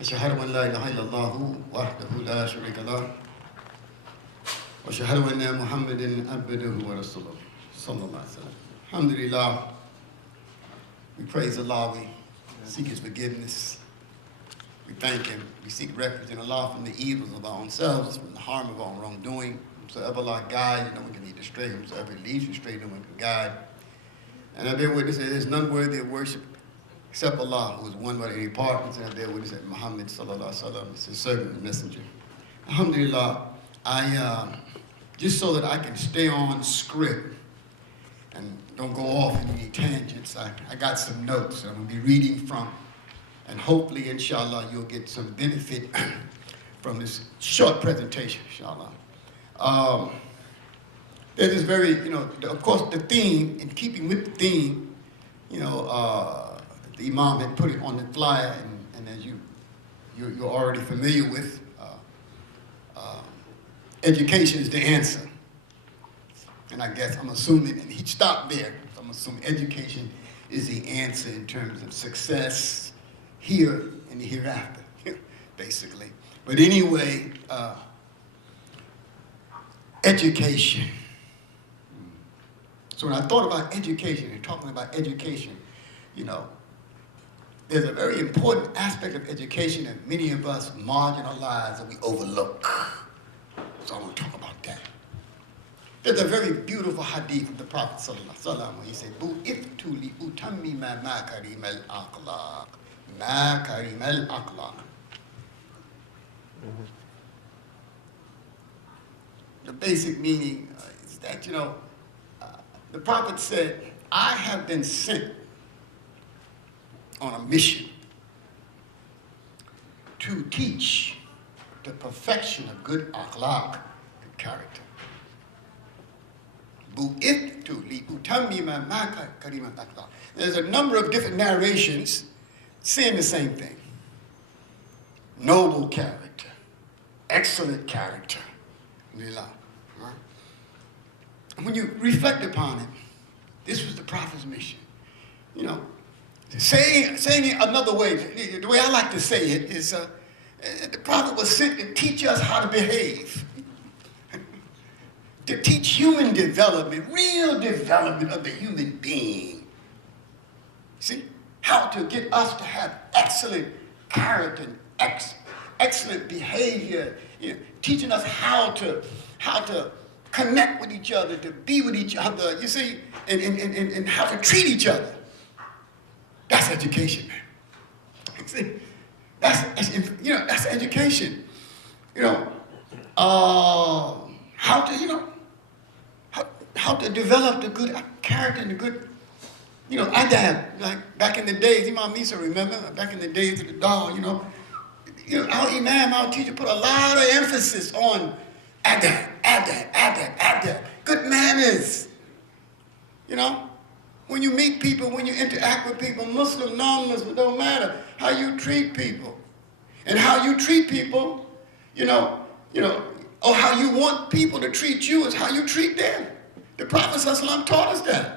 أشهد أن لا إله إلا الله وحده لا شريك له وأشهد أن محمدا عبده ورسوله صلى الله عليه وسلم. Alhamdulillah, we praise Allah, we seek His forgiveness. We thank Him. We seek refuge in Allah from the evils of our own selves, from the harm of our wrongdoing. Whosoever Allah guides, no one can lead astray. Whosoever leads you astray, no one can guide. And I bear witness that there is none worthy of worship except Allah, who is one without any partners. And I bear witness that Muhammad sallallahu alaihi wasallam is His servant and messenger. Alhamdulillah, just so that I can stay on script and don't go off in any tangents, I got some notes that I'm going to be reading from. And hopefully, inshallah, you'll get some benefit from this short presentation, inshallah. There's this very, of course, the theme, in keeping with the theme, the Imam had put it on the flyer, and as you're already familiar with, education is the answer. And I guess I'm assuming, and he stopped there, so I'm assuming education is the answer in terms of success here and the hereafter, basically. But anyway, education. So when I thought about education and talking about education, there's a very important aspect of education that many of us marginalize and we overlook. So I want to talk about that. There's a very beautiful hadith of the Prophet sallallahu alaihi wasallam where he said, "Bu'ithtu li utammima makarim al-akhlaq." Makarim al-akhlaq. The basic meaning is that, the Prophet said, I have been sent on a mission to teach the perfection of good akhlaq, good character. There's a number of different narrations saying the same thing. Noble character, excellent character. And when you reflect upon it, this was the Prophet's mission. Saying it another way, the way I like to say it is, the Prophet was sent to teach us how to behave. To teach human development, real development of the human being. See? How to get us to have excellent character, excellent behavior, teaching us how to connect with each other, to be with each other, you see, and how to treat each other. That's education, man. See? That's education. How to develop the good character and the good, adab, like back in the days, Imam Isa, remember, back in the days of the Dawah, our Imam, our teacher put a lot of emphasis on adab, good manners. When you meet people, when you interact with people, Muslim, non-Muslim, don't matter, how you treat people. And how you treat people, or how you want people to treat you is how you treat them. The Prophet ﷺ taught us that.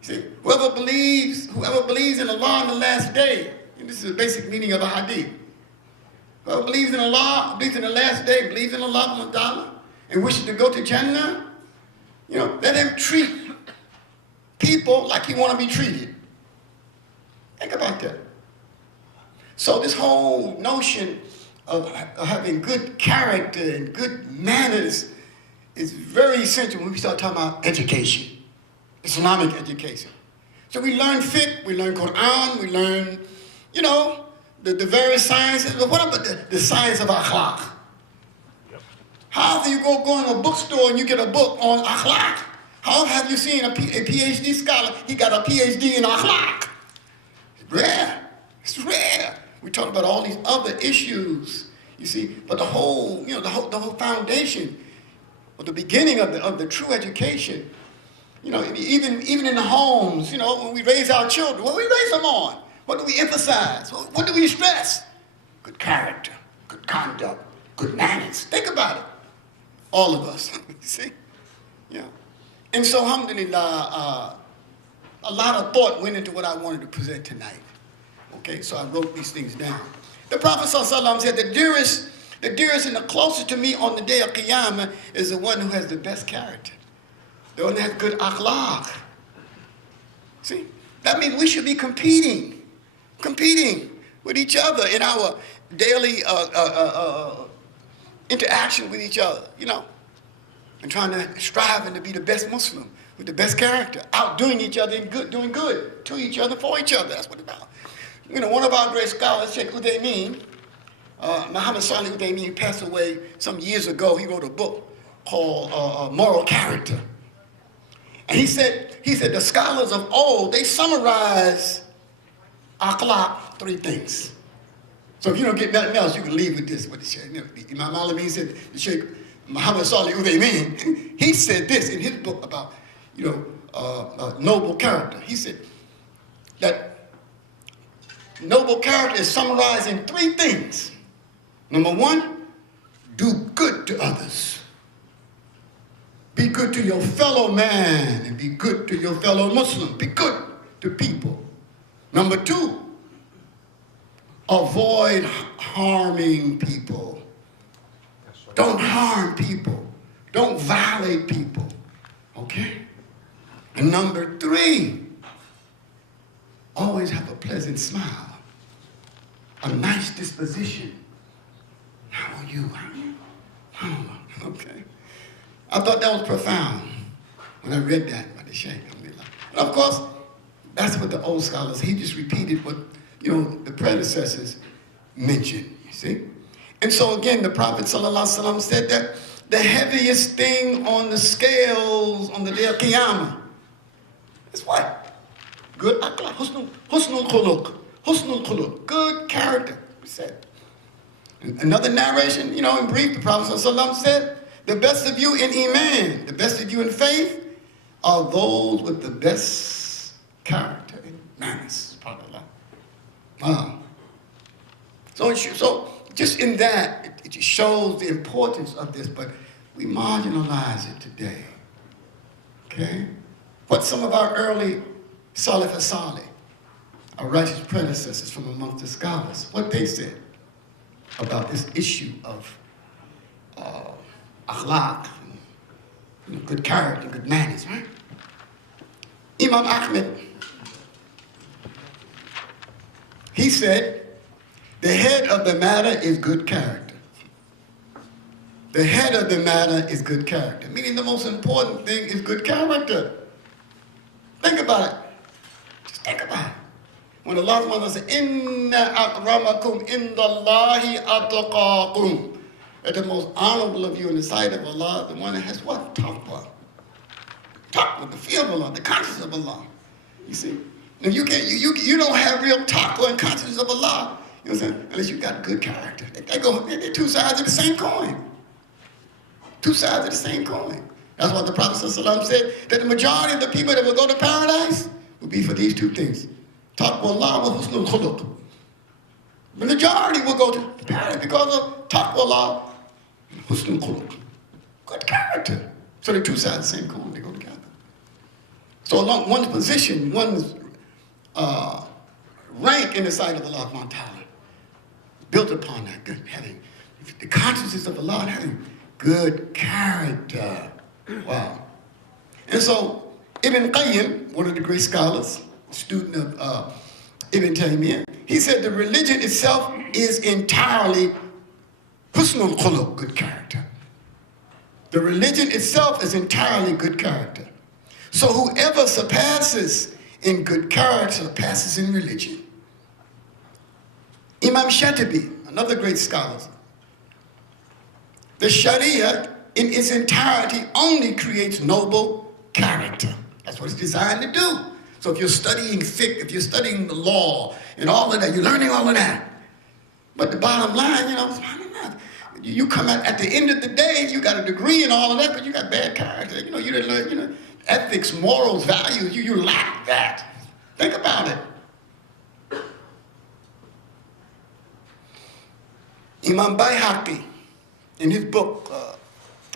See, whoever believes in Allah on the last day, and this is the basic meaning of a hadith. Whoever believes in Allah, believes in the last day, believes in Allah and wishes to go to Jannah, let him treat people like he want to be treated. Think about that. So this whole notion of having good character and good manners is very essential when we start talking about education, Islamic education. So we learn fiqh, we learn Quran, we learn, the various sciences, but what about the science of akhlaq? How do you go in a bookstore and you get a book on akhlaq? How have you seen a PhD scholar, he got a PhD in akhlaq? It's rare. It's rare. We talk about all these other issues, you see, but the whole foundation, or the beginning of the true education, even in the homes, when we raise our children, what do we raise them on? What do we emphasize? What do we stress? good character, good conduct, good manners. Think about it. All of us. See? Yeah. And so, alhamdulillah, a lot of thought went into what I wanted to present tonight. Okay, so I wrote these things down. The Prophet ﷺ said, the dearest and the closest to me on the day of Qiyamah is the one who has the best character. The one that has good akhlaq. See? That means we should be competing with each other in our daily interaction with each other, you know, and trying to strive to be the best Muslim with the best character, outdoing each other and doing good to each other, for each other. That's what it's about. You know, one of our great scholars, Sheikh Uthaymeen, Muhammad Salih Uthaymeen, passed away some years ago. He wrote a book called Moral Character. And he said the scholars of old, they summarize akhlaq, 3 things. So if you don't get nothing else, you can leave with this. What the Sheikh, Imam Al-Amin said, the Sheikh Muhammad Salih Uthaymeen, he said this in his book about, you know, noble character. He said that noble character is summarized in 3 things. Number 1, do good to others. Be good to your fellow man and be good to your fellow Muslim. Be good to people. Number 2, avoid harming people. Don't harm people. Don't violate people. Okay? And number 3, always have a pleasant smile, a nice disposition. How are you? Oh, okay. I thought that was profound when I read that by the Sheikh. And of course, that's what the old scholars, he just repeated what, you know, the predecessors mentioned, you see? And so again, the Prophet ﷺ said that the heaviest thing on the scales on the day of Qiyamah is what? Good akhlaq, husnul khuluq, good character, he said. Another narration, you know, in brief, the Prophet ﷺ said, the best of you in Iman, the best of you in faith, are those with the best character and manners. So just in that, it just shows the importance of this, but we marginalize it today. Okay? What some of our early Salaf as-Salih, our righteous predecessors from amongst the scholars, what they said about this issue of akhlaq, good character, good manners, right? Imam Ahmed, he said, the head of the matter is good character. The head of the matter is good character, meaning the most important thing is good character. Think about it. Just think about it. When Allah subhanahu says, Inna akramakum indallahi atqakum, that the most honorable of you in the sight of Allah, the one that has what? Taqwa. Taqwa, the fear of Allah, the consciousness of Allah. You see? Now you don't have real taqwa and consciousness of Allah, you know what I'm saying? Unless you got good character. They're 2 sides of the same coin. 2 sides of the same coin. That's why the Prophet ﷺ said that the majority of the people that will go to paradise will be for these 2 things. Taqwa Allah wa husnul khuluq. The majority will go to paradise because of taqwa Allah, husnul khuluq. Good character. So they're 2 sides of the same coin. They go together. So along one's position, one's rank in the sight of Allah subhanahu wa ta'ala, built upon that good, having the consciousness of Allah, having good character. Wow. And so Ibn Qayyim, one of the great scholars, student of Ibn Taymiyyah, he said the religion itself is entirely husnul khuluq, good character. The religion itself is entirely good character. So whoever surpasses in good character surpasses in religion. Imam Shatibi, another great scholar, the Sharia in its entirety only creates noble character. That's what it's designed to do. So if you're studying fiqh, if you're studying the law and all of that, you're learning all of that. But the bottom line, you know, you come out at the end of the day, you got a degree and all of that, but you got bad character. You know, you didn't learn, you know, ethics, morals, values, you lack that. Think about it. Imam Bayhaqi, in his book,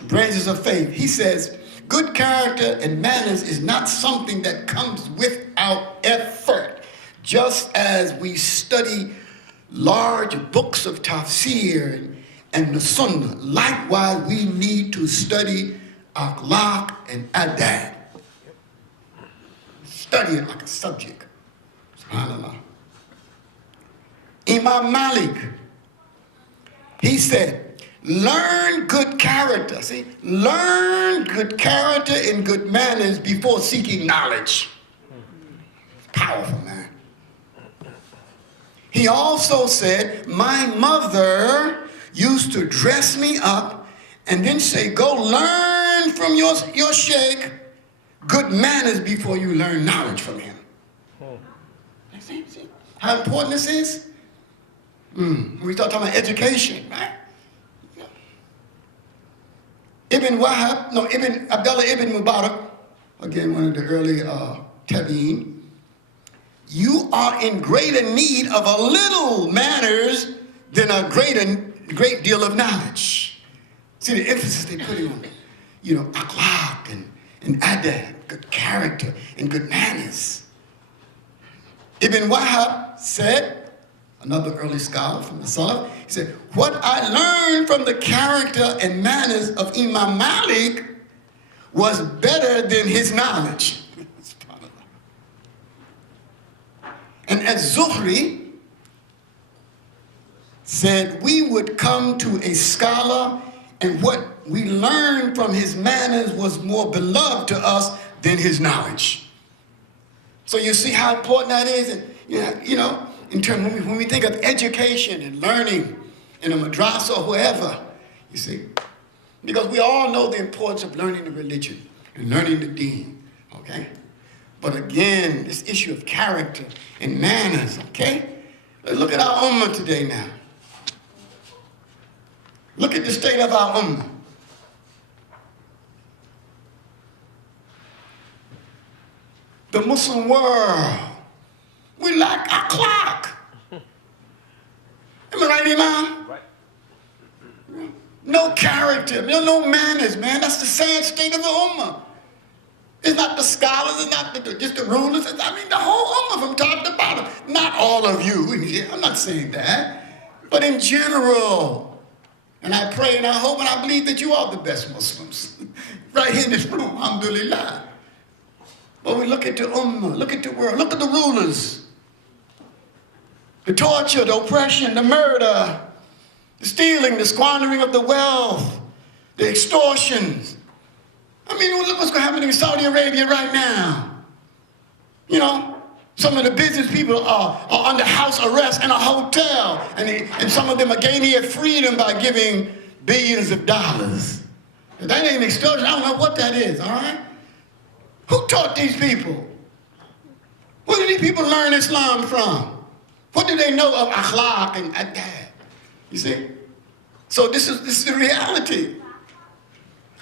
Branches of Faith, he says, good character and manners is not something that comes without effort. Just as we study large books of tafsir and the sunnah, likewise we need to study akhlaq and adab. Study it like a subject. SubhanAllah. Imam Malik, he said, learn good character. See, learn good character and good manners before seeking knowledge. Powerful, man. He also said, my mother used to dress me up and then say, go learn from your sheikh good manners before you learn knowledge from him. See how important this is? When we start talking about education, right? Ibn Abdullah ibn Mubarak, again, one of the early tabi'in, you are in greater need of a little manners than a great deal of knowledge. See the emphasis they put on, akhlaq and adab, good character and good manners. Ibn Wahab said, another early scholar from the Salaf, he said, what I learned from the character and manners of Imam Malik was better than his knowledge. And as Zuhri said, we would come to a scholar and what we learned from his manners was more beloved to us than his knowledge. So you see how important that is? And, in terms, when we think of education and learning in a madrasa or wherever, you see, because we all know the importance of learning the religion and learning the deen, okay? But again, this issue of character and manners, okay? Let's look at our ummah today now. Look at the state of our ummah. The Muslim world, we lack akhlaq. Am I right, Imam? Right. No character, no manners, man. That's the sad state of the ummah. It's not the scholars, it's not just the rulers. The whole ummah from top to bottom. Not all of you in here, I'm not saying that. But in general, and I pray and I hope and I believe that you are the best Muslims. Right here in this room, alhamdulillah. But we look at the ummah, look at the world, look at the rulers. The torture, the oppression, the murder, the stealing, the squandering of the wealth, the extortions. Look what's happening in Saudi Arabia right now. Some of the business people are under house arrest in a hotel, and some of them are gaining their freedom by giving billions of dollars. That ain't extortion. I don't know what that is, all right? Who taught these people? Where did these people learn Islam from? What do they know of akhlaq and adab? You see? So this is the reality.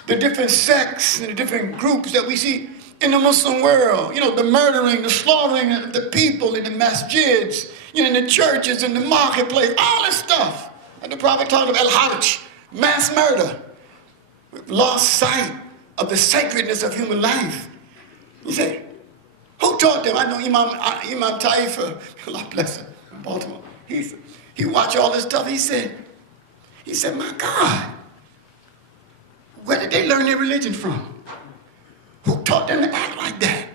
The different sects and the different groups that we see in the Muslim world. The murdering, the slaughtering of the people in the masjids, in the churches, in the marketplace, all this stuff. And the Prophet talked of al-harj, mass murder. We've lost sight of the sacredness of human life. You say, who taught them? I know Imam Taifa, Allah bless him, in Baltimore. He watched all this stuff. He said, my God, where did they learn their religion from? Who taught them to act like that?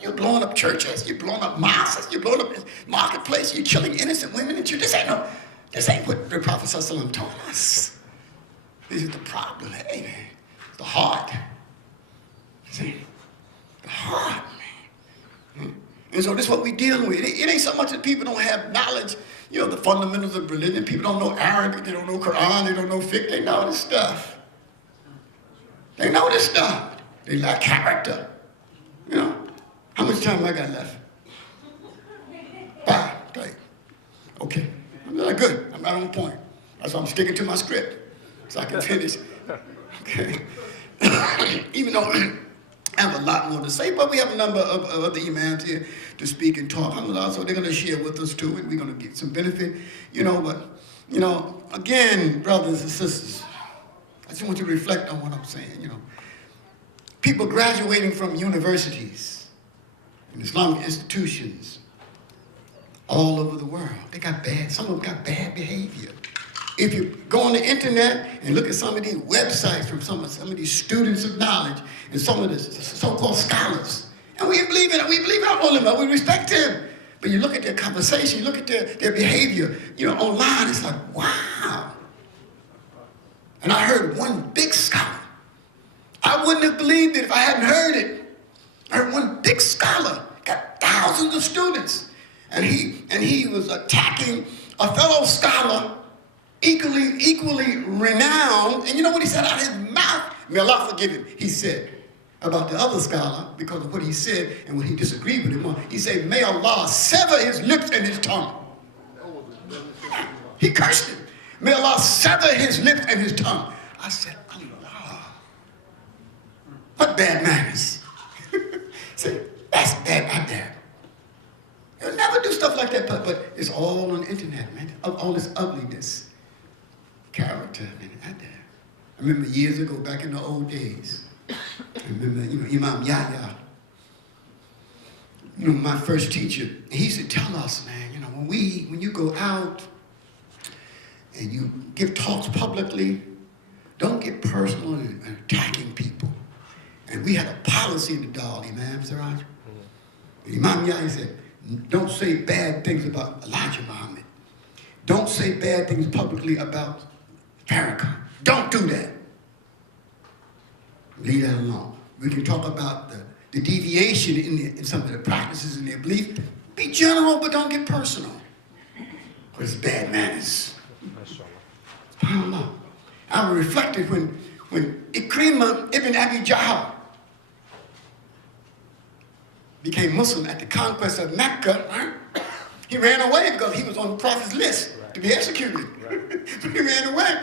You're blowing up churches, you're blowing up mosques, you're blowing up marketplace, you're killing innocent women and children. This ain't what the Prophet ﷺ taught us. This is the problem. Hey, man, the heart. See? The heart, man. And so this is what we're dealing with. It ain't so much that people don't have knowledge, the fundamentals of religion. People don't know Arabic, they don't know Quran, they don't know fiqh, they know this stuff. They know this stuff. They lack character. How much time I got left? 5. Great. Okay. I'm not good. I'm right on point. That's why I'm sticking to my script so I can finish. Okay. Even though I have a lot more to say, but we have a number of other imams here to speak and talk. So they're going to share with us too, and we're going to get some benefit. But You know, again, brothers and sisters, I just want you to reflect on what I'm saying, you know. People graduating from universities and Islamic institutions all over the world, some of them got bad behavior. If you go on the internet and look at some of these websites from some of these students of knowledge and some of the so-called scholars, and we believe in our ulama, we respect them. But you look at their conversation, you look at their behavior, you know, online, it's like, wow. And I heard one big scholar. I wouldn't have believed it if I hadn't heard it. I heard one big scholar, got thousands of students, and he was attacking a fellow scholar equally renowned. And you know what he said out of his mouth? May Allah forgive him. He said about the other scholar, because of what he said and what he disagreed with him on, he said, may Allah sever his lips and his tongue. He cursed him. May Allah sever his lips and his tongue. I said, Allah, what bad manners. See, that's bad out there. You'll never do stuff like that, but it's all on the internet, man. All this ugliness, character, man, out there. I remember years ago, back in the old days, I remember, you know, Imam Yahya, you know, my first teacher, he used to tell us, man, you know, when you go out and you give talks publicly, don't get personal and attacking people. And we had a policy in the Dal, Imam Siraj. Imam Yahya said, don't say bad things about Elijah Muhammad. Don't say bad things publicly about Farrakhan. Don't do that. Leave that alone. We can talk about the deviation in some of the practices in their belief. Be general, but don't get personal. Because it's bad manners. SubhanAllah. I reflected when Ikrimah ibn Abi Jahl became Muslim at the conquest of Mecca, right? He ran away because he was on the Prophet's list to be executed. So he ran away.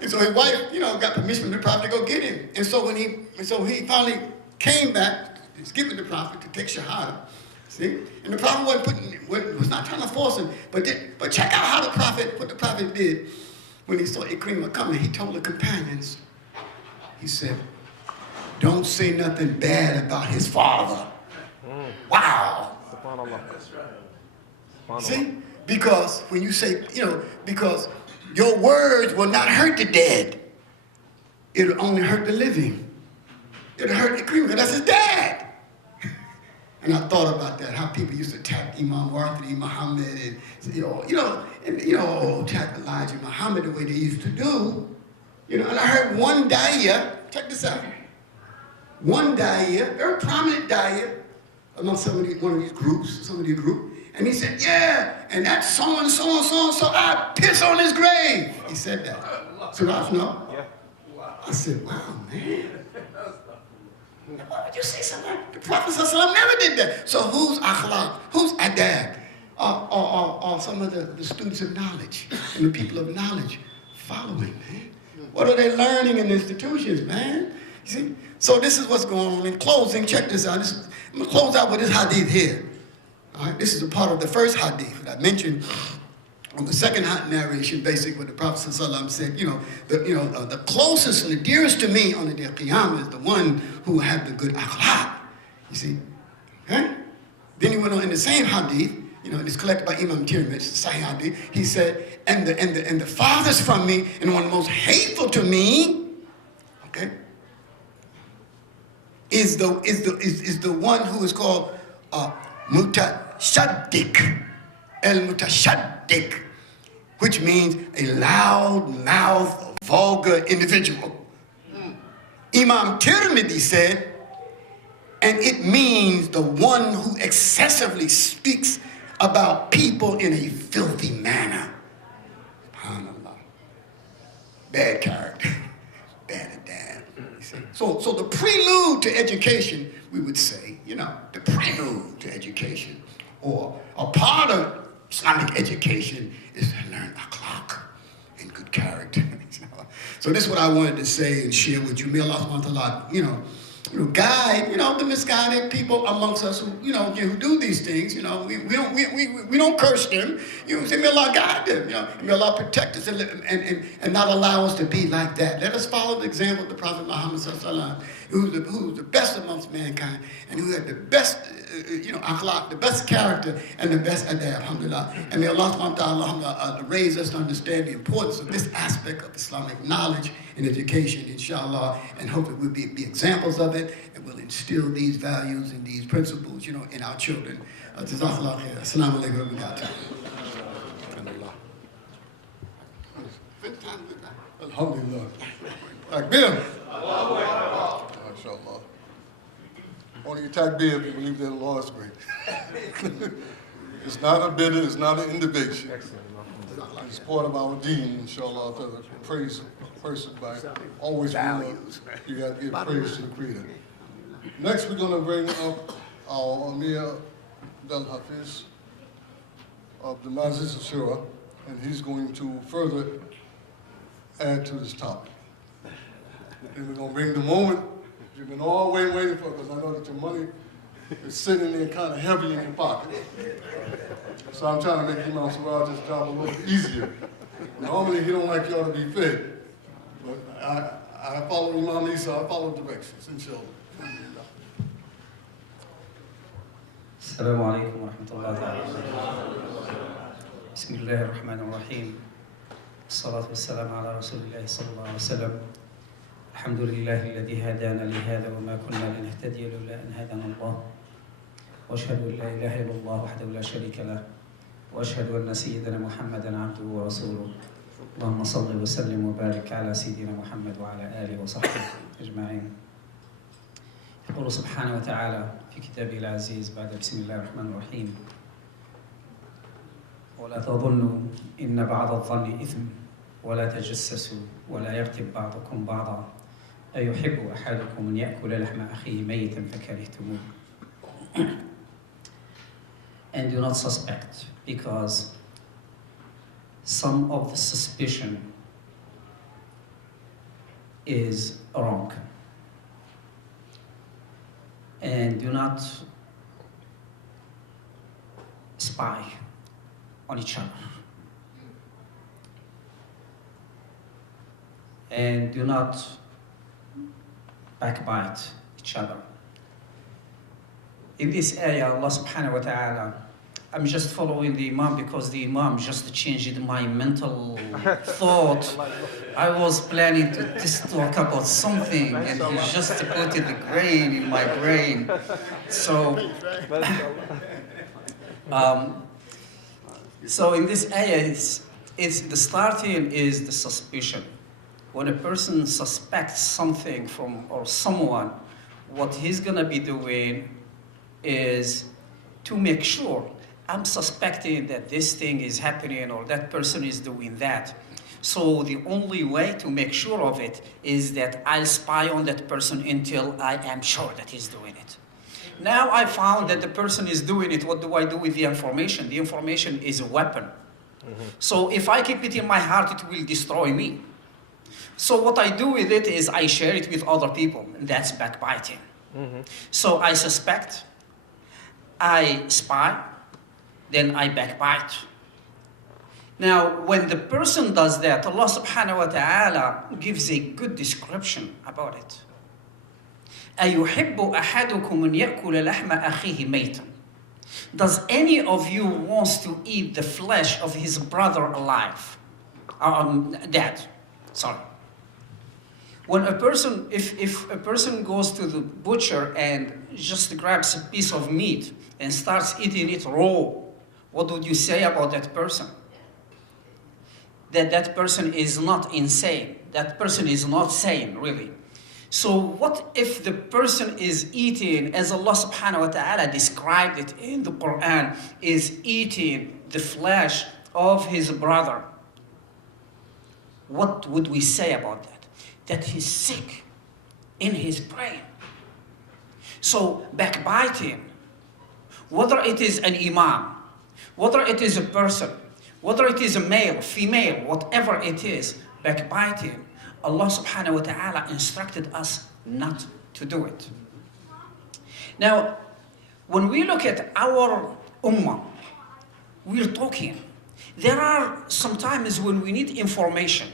And so his wife, you know, got permission from the Prophet to go get him. And so he finally came back, was given the Prophet to take Shahada. See? And the Prophet was not trying to force him, but check out what the Prophet did when he saw Ikrimah coming. He told the companions, he said, don't say nothing bad about his father. Wow. See? Because when you say, you know, because your words will not hurt the dead. It'll only hurt the living. It'll hurt Ikrimah, because that's his dad. And I thought about that, how people used to attack Imam Warthi Muhammad and, attack Elijah Muhammad the way they used to do. You know, and I heard one da'iyah, check this out. One da'iyah, very prominent da'iyah, among one of these groups, and he said, yeah, and that's so-and-so and so-and-so, I piss on his grave. He said that. So I know. I said, wow, man. Why would you say something? The Prophet ﷺ never did that. So who's akhlaq? Who's adab? Are some of the students of knowledge and the people of knowledge following, man? What are they learning in institutions, man? You see? So this is what's going on. In closing, check this out. I'm going to close out with this hadith here. All right? This is a part of the first hadith that I mentioned on the second narration, basically what the Prophet ﷺ said, the closest and the dearest to me on the day of Qiyamah is the one who had the good akhlaq. You see? Okay? Then he went on in the same hadith, it's collected by Imam Tirmidhi, Sahih hadith. He said, and the farthest from me and one of the most hateful to me, okay, is the one who is called mutashaddiq, el-mutashaddiq, which means a loud-mouthed, vulgar individual. Imam Tirmidhi said, and it means the one who excessively speaks about people in a filthy manner. SubhanAllah. Bad character. Bad and damn. So the prelude to education, we would say, the prelude to education, or a part of Islamic education is to learn akhlaq and good character. So this is what I wanted to say and share with you. May Allah subhanahu wa ta'ala, guide, the misguided people amongst us who, who do these things. We don't curse them. Say, may Allah guide them. May Allah protect us and not allow us to be like that. Let us follow the example of the Prophet Muhammad sallallahu who's the best amongst mankind and who had the best, akhlaq, the best character and the best adab, alhamdulillah. And may Allah subhanahu wa ta'ala raise us to understand the importance of this aspect of Islamic knowledge and education, inshallah, and hopefully we'll be examples of it and we'll instill these values and these principles, in our children. Jazakallah khair. Assalamu alaikum wa barakatuh. Alhamdulillah. Takbir. MashaAllah. Only you takbir if you believe that Allah is great. It's not a bid'ah, it's not an innovation. It's part of our deen, inshallah. To praise a person by always values. You got to give praise to the Creator. Next, we're going to bring up our Amir Abdel Hafiz of the Masjid of Shura, and he's going to further add to this topic. And we're going to bring the moment you've been all waiting for, because I know that your money is sitting there kind of heavy in your pocket. So I'm trying to make Imam Siraj's job a little easier. Normally he don't like y'all to be fed, but I follow Imam Isa, I follow directions, inshallah. السلام عليكم ورحمة الله تعالى بسم الله الرحمن الرحيم الصلاة والسلام على رسول الله صلى الله عليه وسلم الحمد لله الذي هدانا لهذا وما كنا لنهتدي لولا أن هدانا الله وأشهد أن لا إله إلا الله وحده لا شريك له وأشهد أن سيدنا محمدا عبده ورسوله اللهم صل وسلم وبارك على سيدنا محمد وعلى آله وصحبه أجمعين يقول سبحانه وتعالى في كتابه العزيز بعد بسم الله الرحمن الرحيم ولا تظنوا إن بعض الظن إثم ولا تجسسوا ولا يغتب بعضكم بعضا أيحب أحدكم أن يأكل لحم أخيه ميتا فكرهتموه. And do not suspect, because some of the suspicion is wrong. And do not spy on each other. And do not backbite each other. In this area, Allah subhanahu wa ta'ala, I'm just following the Imam because the Imam just changed my mental thought. I was planning to just talk about something and he just put the grain in my brain. So, so in this area, it's the starting is the suspicion. When a person suspects something from or someone, what he's gonna be doing is to make sure I'm suspecting that this thing is happening or that person is doing that. So the only way to make sure of it is that I'll spy on that person until I am sure that he's doing it. Now I found that the person is doing it. What do I do with the information? The information is a weapon. So if I keep it in my heart, it will destroy me. So what I do with it is I share it with other people, and that's backbiting. So I suspect, I spy, then I backbite. Now, when the person does that, Allah subhanahu wa ta'ala gives a good description about it. أَيُحِبُّ أَحَدُكُمْ أَنْ يَأْكُلَ لَحْمَ أَخِيهِ مَيْتًا. Does any of you wants to eat the flesh of his brother alive? Dead. Sorry. When a person, if a person goes to the butcher and just grabs a piece of meat and starts eating it raw, what would you say about that person? That person is not insane. That person is not sane, really. So what if the person is eating, as Allah subhanahu wa ta'ala described it in the Quran, is eating the flesh of his brother? What would we say about that? That he's sick in his brain. So backbiting, whether it is an imam, whether it is a person, whether it is a male, female, whatever it is, backbiting, Allah subhanahu wa ta'ala instructed us not to do it. Now, when we look at our ummah, we're talking. There are some times when we need information.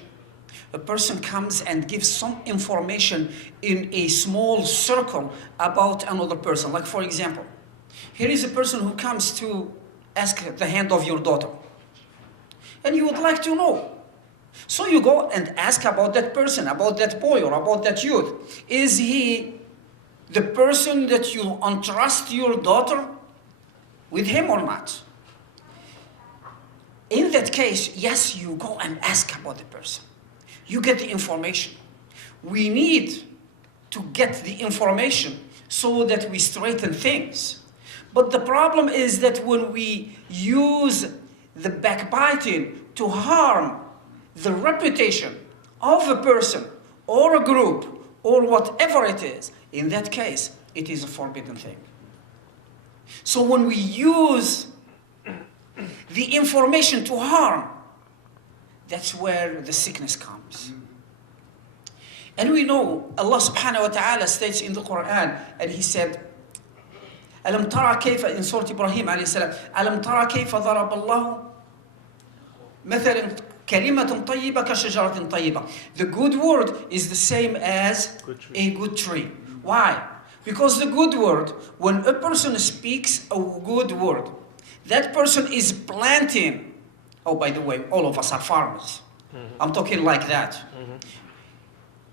A person comes and gives some information in a small circle about another person. Like, for example, here is a person who comes to ask the hand of your daughter. And you would like to know. So you go and ask about that person, about that boy or about that youth. Is he the person that you entrust your daughter with him or not? In that case, yes, you go and ask about the person. You get the information. We need to get the information so that we straighten things. But the problem is that when we use the backbiting to harm the reputation of a person or a group or whatever it is, in that case, it is a forbidden thing. So when we use the information to harm, that's where the sickness comes. And we know Allah subhanahu wa ta'ala states in the Quran, and He said, أَلَمْ تَرَى كَيْفَ in Surah Ibrahim alayhi salam, أَلَمْ تَرَى كَيْفَ ضَرَبَ اللَّهُ مَثَلًا كَلِمَةٌ طَيِّبَةٌ كَشَجَرَةٍ طَيِّبَةٍ. The good word is the same as a good tree. Why? Because the good word, when a person speaks a good word, that person is planting. Oh, by the way, all of us are farmers. I'm talking like that.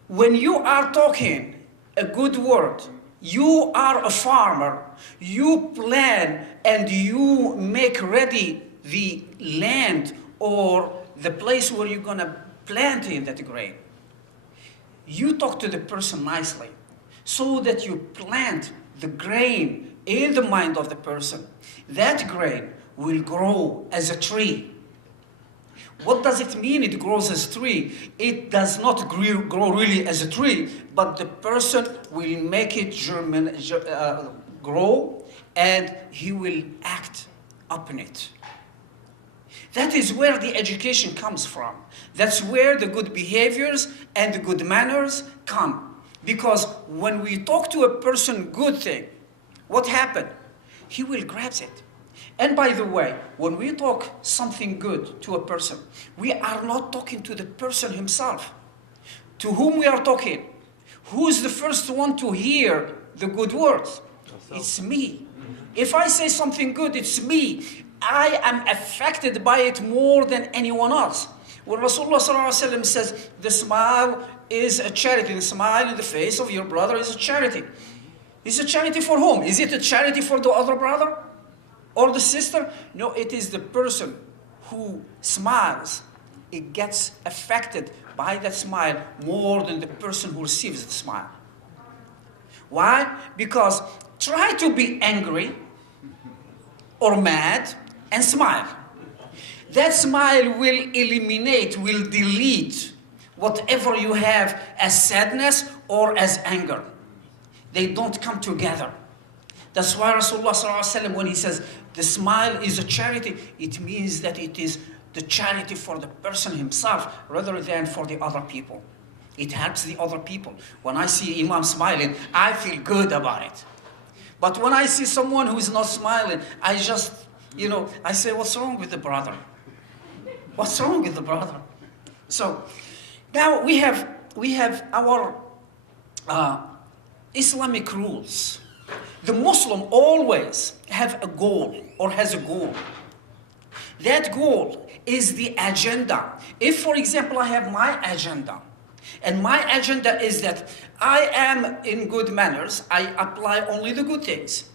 When you are talking a good word, you are a farmer, you plan and you make ready the land or the place where you're going to plant in that grain. You talk to the person nicely so that you plant the grain in the mind of the person. That grain will grow as a tree. What does it mean it grows as a tree? It does not grow really as a tree, but the person will make it grow and he will act upon it. That is where the education comes from. That's where the good behaviors and the good manners come. Because when we talk to a person good thing, what happened? He will grasp it. And by the way, when we talk something good to a person, we are not talking to the person himself. To whom we are talking? Who is the first one to hear the good words? It's me. If I say something good, it's me. I am affected by it more than anyone else. When Rasulullah ﷺ says, the smile is a charity, the smile in the face of your brother is a charity. Is a charity for whom? Is it a charity for the other brother? Or the sister? No, it is the person who smiles. It gets affected by that smile more than the person who receives the smile. Why? Because try to be angry or mad and smile. That smile will eliminate, will delete whatever you have as sadness or as anger. They don't come together. That's why Rasulullah ﷺ, when he says the smile is a charity, it means that it is the charity for the person himself rather than for the other people. It helps the other people. When I see Imam smiling, I feel good about it. But when I see someone who is not smiling, I just, I say, what's wrong with the brother? What's wrong with the brother? So now we have our Islamic rules. The Muslim always have a goal or has a goal. That goal is the agenda. If, for example, I have my agenda, and my agenda is that I am in good manners, I apply only the good things.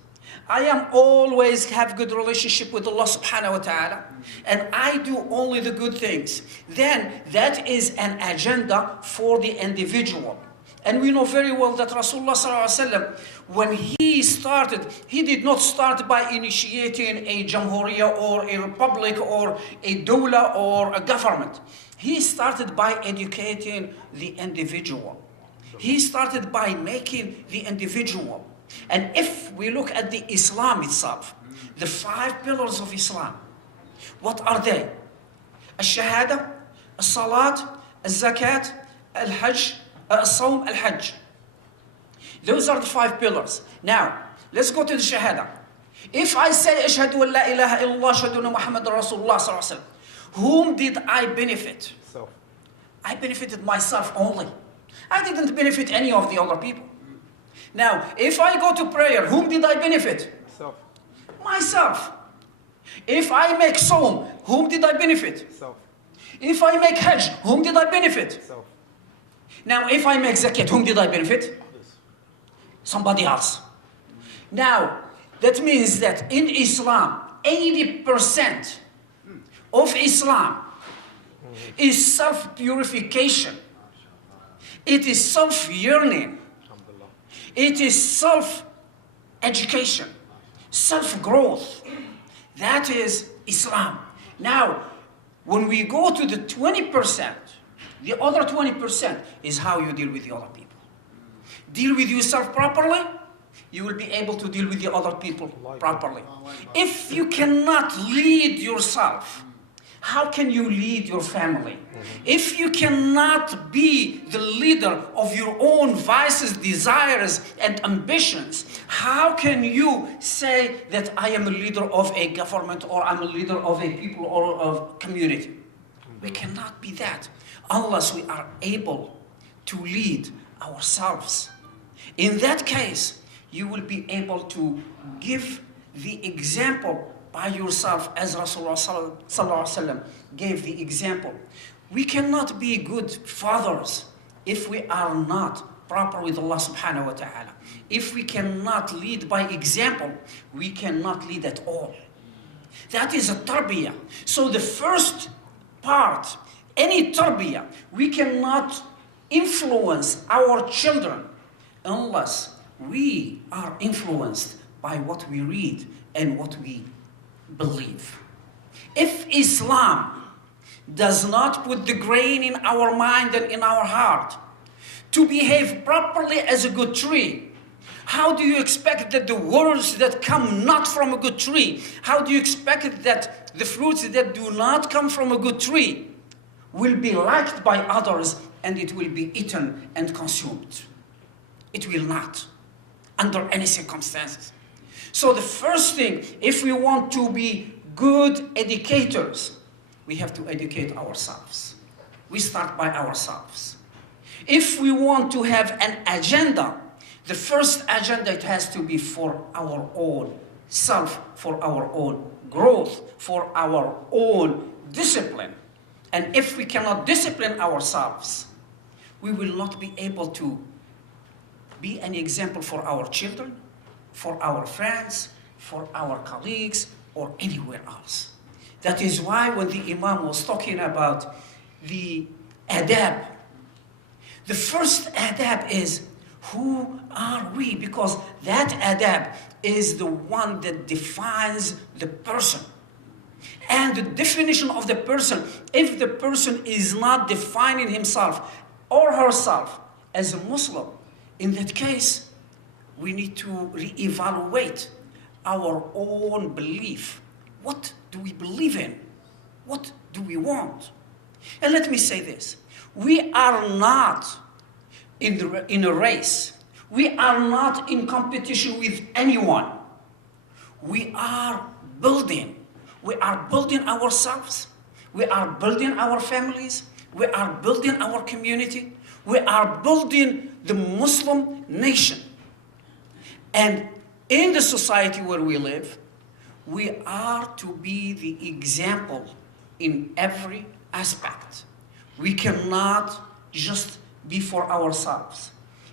I am always have good relationship with Allah subhanahu wa ta'ala, and I do only the good things. Then that is an agenda for the individual. And we know very well that Rasulullah sallallahu alaihi wasallam, when he started, he did not start by initiating a jamhuriya or a republic or a dawla or a government. He started by educating the individual. He started by making the individual. And if we look at the Islam itself, the 5 pillars of Islam, what are they? Al-Shahada, Al-Salat, Al-Zakat, Al-Hajj, Al-Sawm, Al-Hajj. Those are the 5 pillars. Now, let's go to the Shahada. If I say, Ashhadu an la ilaha illallah, Ashhadu anna Muhammadan Rasulullah sallallahu alaihi wasallam, whom did I benefit? Self. I benefited myself only. I didn't benefit any of the other people. Now, if I go to prayer, whom did I benefit? Self. Myself. If I make Sawm, whom did I benefit? Self. If I make Hajj, whom did I benefit? Self. Now, if I make Zakat, whom did I benefit? Somebody else. Now, that means that in Islam, 80% of Islam is self-purification. It is self-yearning. It is self-education, self-growth. That is Islam. Now, when we go to the 20%, the other 20% is how you deal with the other people. Deal with yourself properly, you will be able to deal with the other people properly. If you cannot lead yourself, how can you lead your family? If you cannot be the leader of your own vices, desires, and ambitions, how can you say that I am a leader of a government, or I'm a leader of a people, or of a community? We cannot be that unless we are able to lead ourselves. In that case, you will be able to give the example by yourself, as Rasulullah sallallahu alaihi wasallam gave the example. We cannot be good fathers if we are not proper with Allah subhanahu wa ta'ala. If we cannot lead by example, we cannot lead at all. That is a tarbiyah. So the first part, any tarbiyah, we cannot influence our children unless we are influenced by what we read and what we believe. If Islam does not put the grain in our mind and in our heart to behave properly as a good tree, how do you expect that the words that come not from a good tree, how do you expect that the fruits that do not come from a good tree will be liked by others and it will be eaten and consumed? It will not, under any circumstances. So the first thing, if we want to be good educators, we have to educate ourselves. We start by ourselves. If we want to have an agenda, the first agenda, it has to be for our own self, for our own growth, for our own discipline. And if we cannot discipline ourselves, we will not be able to be an example for our children, for our friends, for our colleagues, or anywhere else. That is why when the Imam was talking about the adab, the first adab is, who are we? Because that adab is the one that defines the person. And the definition of the person, if the person is not defining himself or herself as a Muslim, in that case, we need to reevaluate our own belief. What do we believe in? What do we want? And let me say this. We are not in a race. We are not in competition with anyone. We are building. We are building ourselves. We are building our families. We are building our community. We are building the Muslim nation. And in the society where we live, we are to be the example in every aspect. We cannot just be for ourselves.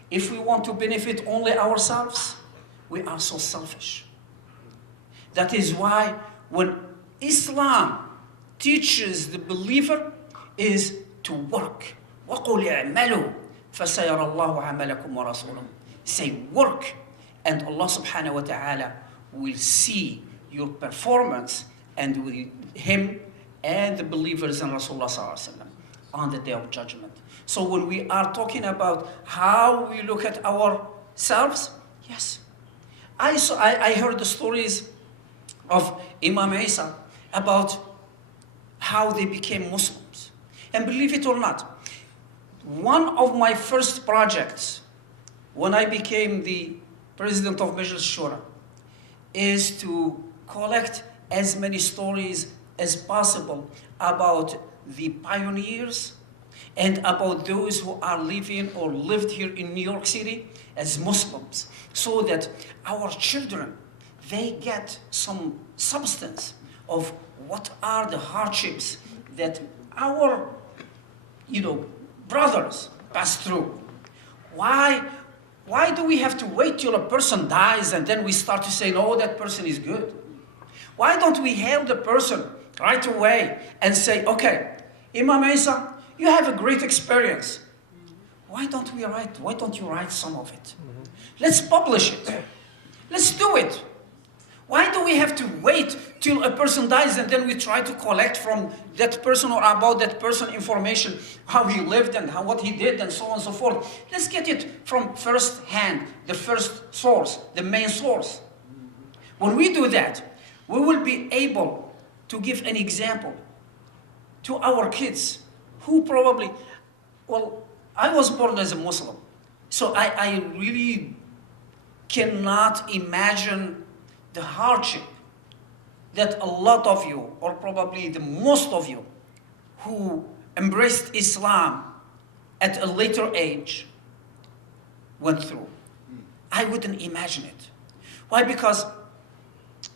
If we want to benefit only ourselves, we are so selfish. That is why when Islam teaches the believer is to work. وَقُلْ اعْمَلُوا فَسَيَرَ اللَّهُ عَمَلَكُمْ وَرَسُولُهُ. Say work, and Allah subhanahu wa ta'ala will see your performance, and with Him and the believers in Rasulullah sallallahu alaihi wasallam on the day of judgment. So when we are talking about how we look at ourselves, yes. I heard the stories of Imam Isa about how they became Muslims. And believe it or not, one of my first projects when I became the president of Majlis Shura is to collect as many stories as possible about the pioneers and about those who are living or lived here in New York City as Muslims, so that our children, they get some substance of what are the hardships that our, brothers pass through. Why do we have to wait till a person dies and then we start to say, no, that person is good? Why don't we hail the person right away and say, okay, Imam Isa, you have a great experience. Why don't you write some of it? Let's publish it. Let's do it. Why do we have to wait till a person dies and then we try to collect from that person or about that person information, how he lived and what he did and so on and so forth? Let's get it from first hand, the first source, the main source. When we do that, we will be able to give an example to our kids who probably, I was born as a Muslim, so I really cannot imagine the hardship that a lot of you, or probably the most of you, who embraced Islam at a later age went through. I wouldn't imagine it. Why? Because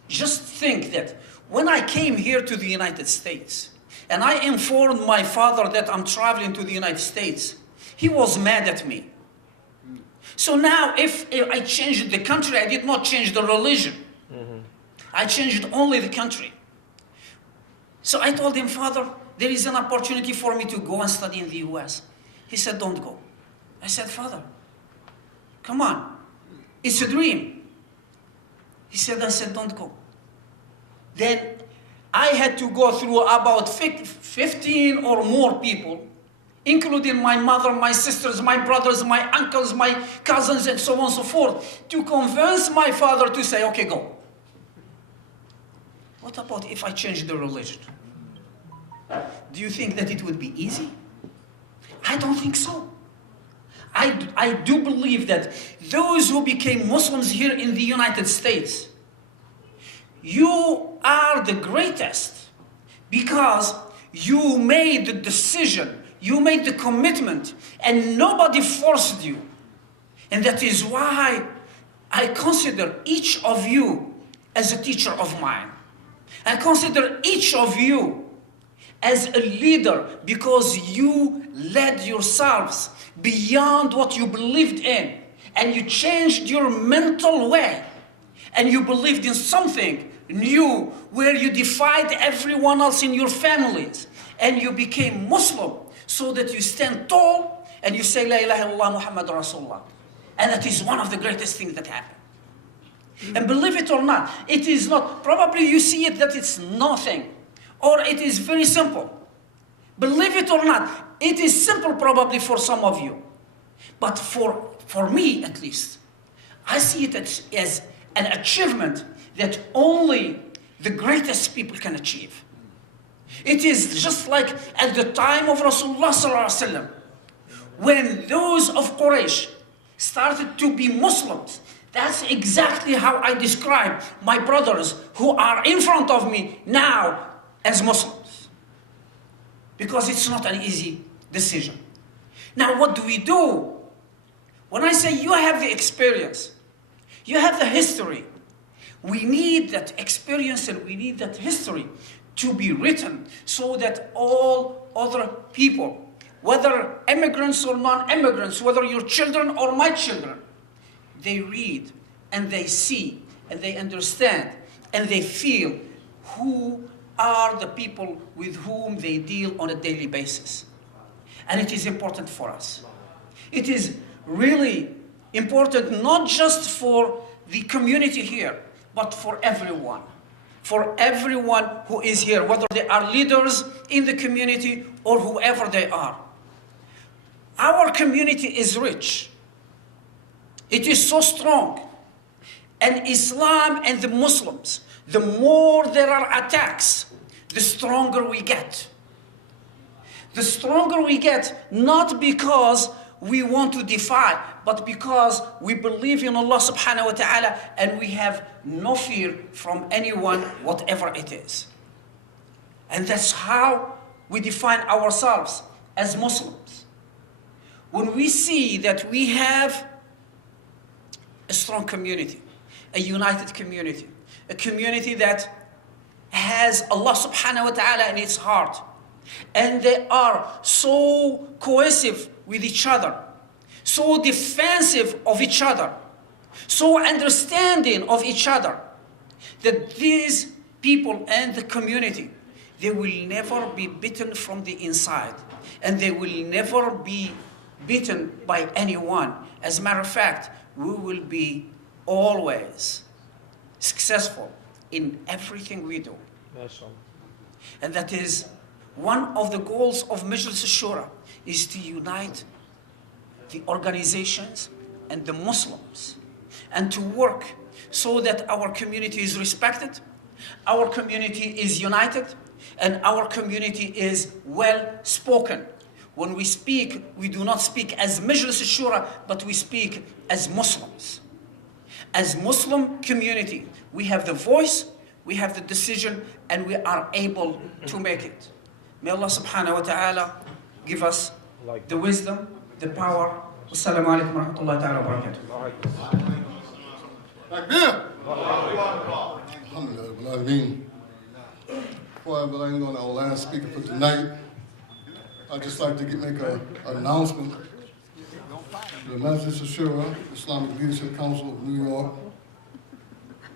just think that when I came here to the United States and I informed my father that I'm traveling to the United States, he was mad at me. So now if I changed the country, I did not change the religion. I changed only the country. So I told him, Father, there is an opportunity for me to go and study in the US. He said, don't go. I said, Father, come on. It's a dream. I said, don't go. Then I had to go through about 15 or more people, including my mother, my sisters, my brothers, my uncles, my cousins, and so on and so forth, to convince my father to say, okay, go. What about if I change the religion? Do you think that it would be easy? I don't think so. I do believe that those who became Muslims here in the United States, you are the greatest because you made the decision, you made the commitment, and nobody forced you. And that is why I consider each of you as a teacher of mine. I consider each of you as a leader because you led yourselves beyond what you believed in, and you changed your mental way, and you believed in something new where you defied everyone else in your families, and you became Muslim so that you stand tall and you say La ilaha illallah Muhammad Rasulullah. And that is one of the greatest things that happened. And believe it or not, it is not, probably you see it that it's nothing, or it is very simple. Believe it or not, it is simple probably for some of you. But for me at least, I see it as an achievement that only the greatest people can achieve. It is just like at the time of Rasulullah sallallahu alaihi wasallam, when those of Quraysh started to be Muslims. That's exactly how I describe my brothers who are in front of me now as Muslims. Because it's not an easy decision. Now what do we do? When I say you have the experience, you have the history, we need that experience and we need that history to be written so that all other people, whether immigrants or non-immigrants, whether your children or my children, they read and they see and they understand and they feel who are the people with whom they deal on a daily basis. And it is important for us. It is really important not just for the community here, but for everyone. For everyone who is here, whether they are leaders in the community or whoever they are. Our community is rich. It is so strong. And Islam and the Muslims, the more there are attacks, the stronger we get. The stronger we get, not because we want to defy, but because we believe in Allah subhanahu wa ta'ala and we have no fear from anyone, whatever it is. And that's how we define ourselves as Muslims. When we see that we have a strong community, a united community, a community that has Allah subhanahu wa ta'ala in its heart, and they are so cohesive with each other, so defensive of each other, so understanding of each other, that these people and the community, they will never be beaten from the inside, and they will never be beaten by anyone. As a matter of fact, we will be always successful in everything we do. And that is one of the goals of Majlis al-Shura, is to unite the organizations and the Muslims and to work so that our community is respected, our community is united, and our community is well spoken. When we speak, we do not speak as Majlis al-Shura, but we speak as Muslims. As Muslim community, we have the voice, we have the decision, and we are able to make it. May Allah subhanahu wa ta'ala give us the wisdom, the power. Wassalamu alaikum wa rahmatullahi ta'ala wa barakatuh. Takbir! Alhamdulillah. Before I bring on our last speaker for tonight, I'd just like to make an announcement. The Masjid Shura, Islamic Leadership Council of New York,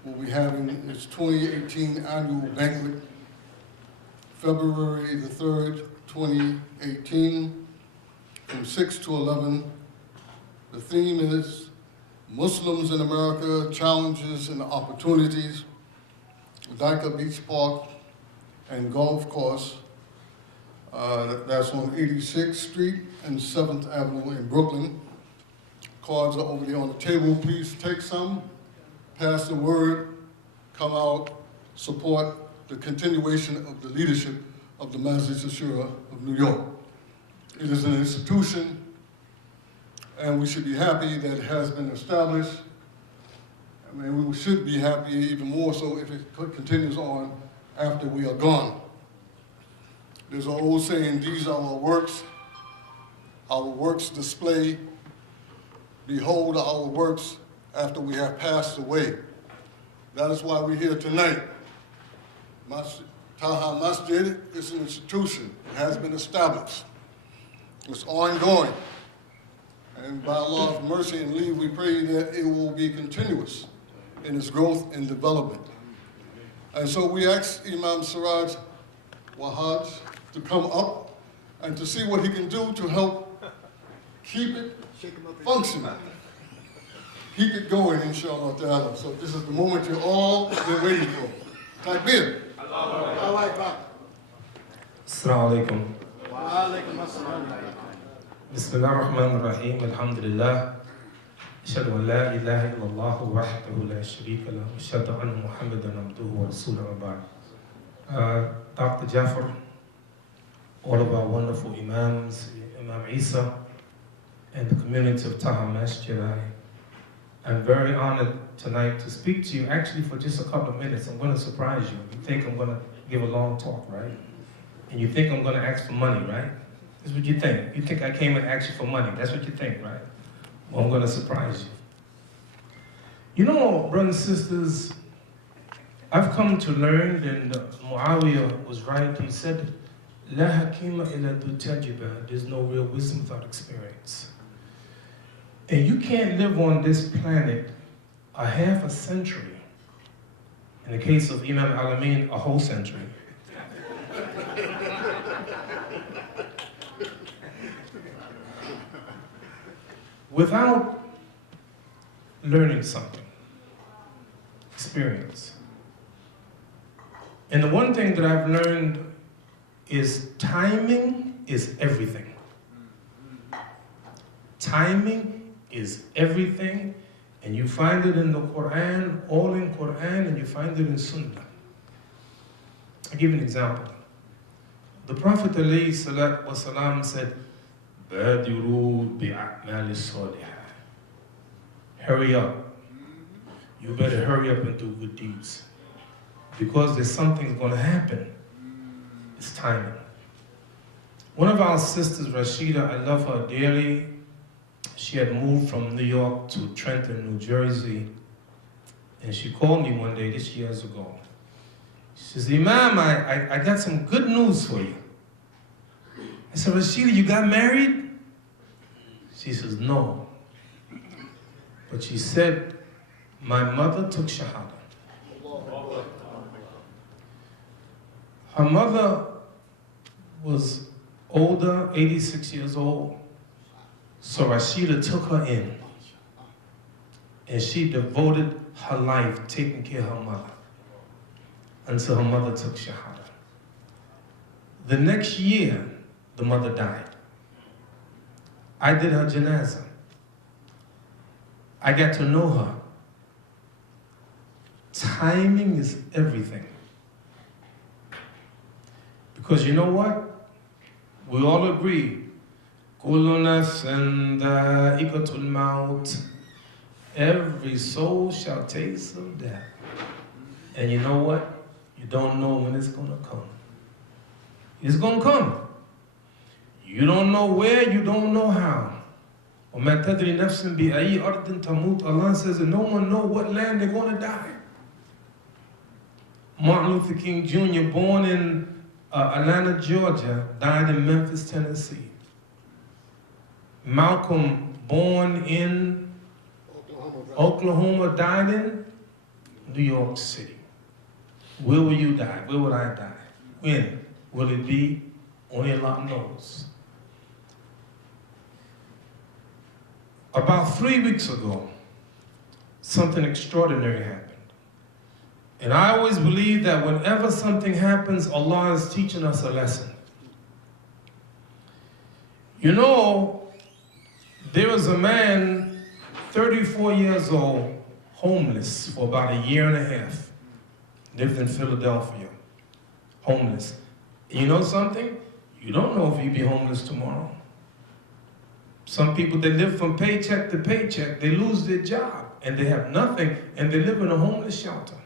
will be having its 2018 annual banquet, February the 3rd, 2018, from 6 to 11. The theme is Muslims in America, Challenges and Opportunities, Dyker Beach Park and Golf Course. That's on 86th Street and 7th Avenue in Brooklyn. Cards are over there on the table. Please take some, pass the word, come out, support the continuation of the leadership of the Masjid Shura of New York. It is an institution, and we should be happy that it has been established. I mean, we should be happy even more so if it continues on after we are gone. There's an old saying, these are our works display. Behold our works after we have passed away. That is why we're here tonight. Taha Masjid is an institution. It has been established. It's ongoing. And by Allah's mercy and leave, we pray that it will be continuous in its growth and development. And so we ask Imam Siraj Wahaj to come up and to see what he can do to help keep it functioning. Keep it going, inshallah ta'ala. So this is the moment you're all been waiting for. Takbir. Assalamu alaikum. Bismillah ar-Rahman ar-Rahim. Alhamdulillah. Ashhadu an la ilaha illallah wahdahu la sharika lahu. Ashhadu anna Muhammadan abduhu wa rasuluhu wa ba'd. Dr. Jafar, all of our wonderful imams, Imam Isa, and the community of Taha Masjid, I'm very honored tonight to speak to you actually for just a couple of minutes. I'm going to surprise you. You think I'm going to give a long talk, right? And you think I'm going to ask for money, right? That's what you think. You think I came and asked you for money. That's what you think, right? Well, I'm going to surprise you. You know, brothers and sisters, I've come to learn, and Muawiyah was right. He said, La hakima illa du tajriba. There's no real wisdom without experience. And you can't live on this planet a half a century. In the case of Imam Al-Amin, a whole century. Without learning something, experience. And the one thing that I've learned is timing is everything. Timing is everything, and you find it in the Quran, all in Quran, and you find it in Sunnah. I'll give you an example. The Prophet ﷺ said, بادروا بأعمال الصالحة. Hurry up. You better hurry up and do good deeds. Because there's something going to happen. It's timing. One of our sisters, Rashida, I love her dearly. She had moved from New York to Trenton, New Jersey. And she called me one day, this years ago. She says, Imam, I got some good news for you. I said, Rashida, you got married? She says, no. But she said, my mother took Shahada. Her mother was older, 86 years old. So Rashida took her in. And she devoted her life taking care of her mother until her mother took Shahada. The next year, the mother died. I did her janazah. I got to know her. Timing is everything. Because you know what? We all agree. Kullu nafsin dha'iqatul maut. Every soul shall taste of death. And you know what? You don't know when it's going to come. It's going to come. You don't know where, you don't know how. وَمَا تَدْرِي نَفْسٍ بِأَيِّ أَرْضٍ تَمُوتُ. Allah says that no one knows what land they're going to die. Martin Luther King Jr., born in Atlanta, Georgia, died in Memphis, Tennessee. Malcolm, born in Oklahoma, died in New York City. Where will you die? Where will I die? When will it be? Only Allah knows. About 3 weeks ago, something extraordinary happened. And I always believe that whenever something happens, Allah is teaching us a lesson. You know, there was a man, 34 years old, homeless for about a year and a half. Lived in Philadelphia, homeless. You know something? You don't know if you'll be homeless tomorrow. Some people, they live from paycheck to paycheck. They lose their job and they have nothing and they live in a homeless shelter.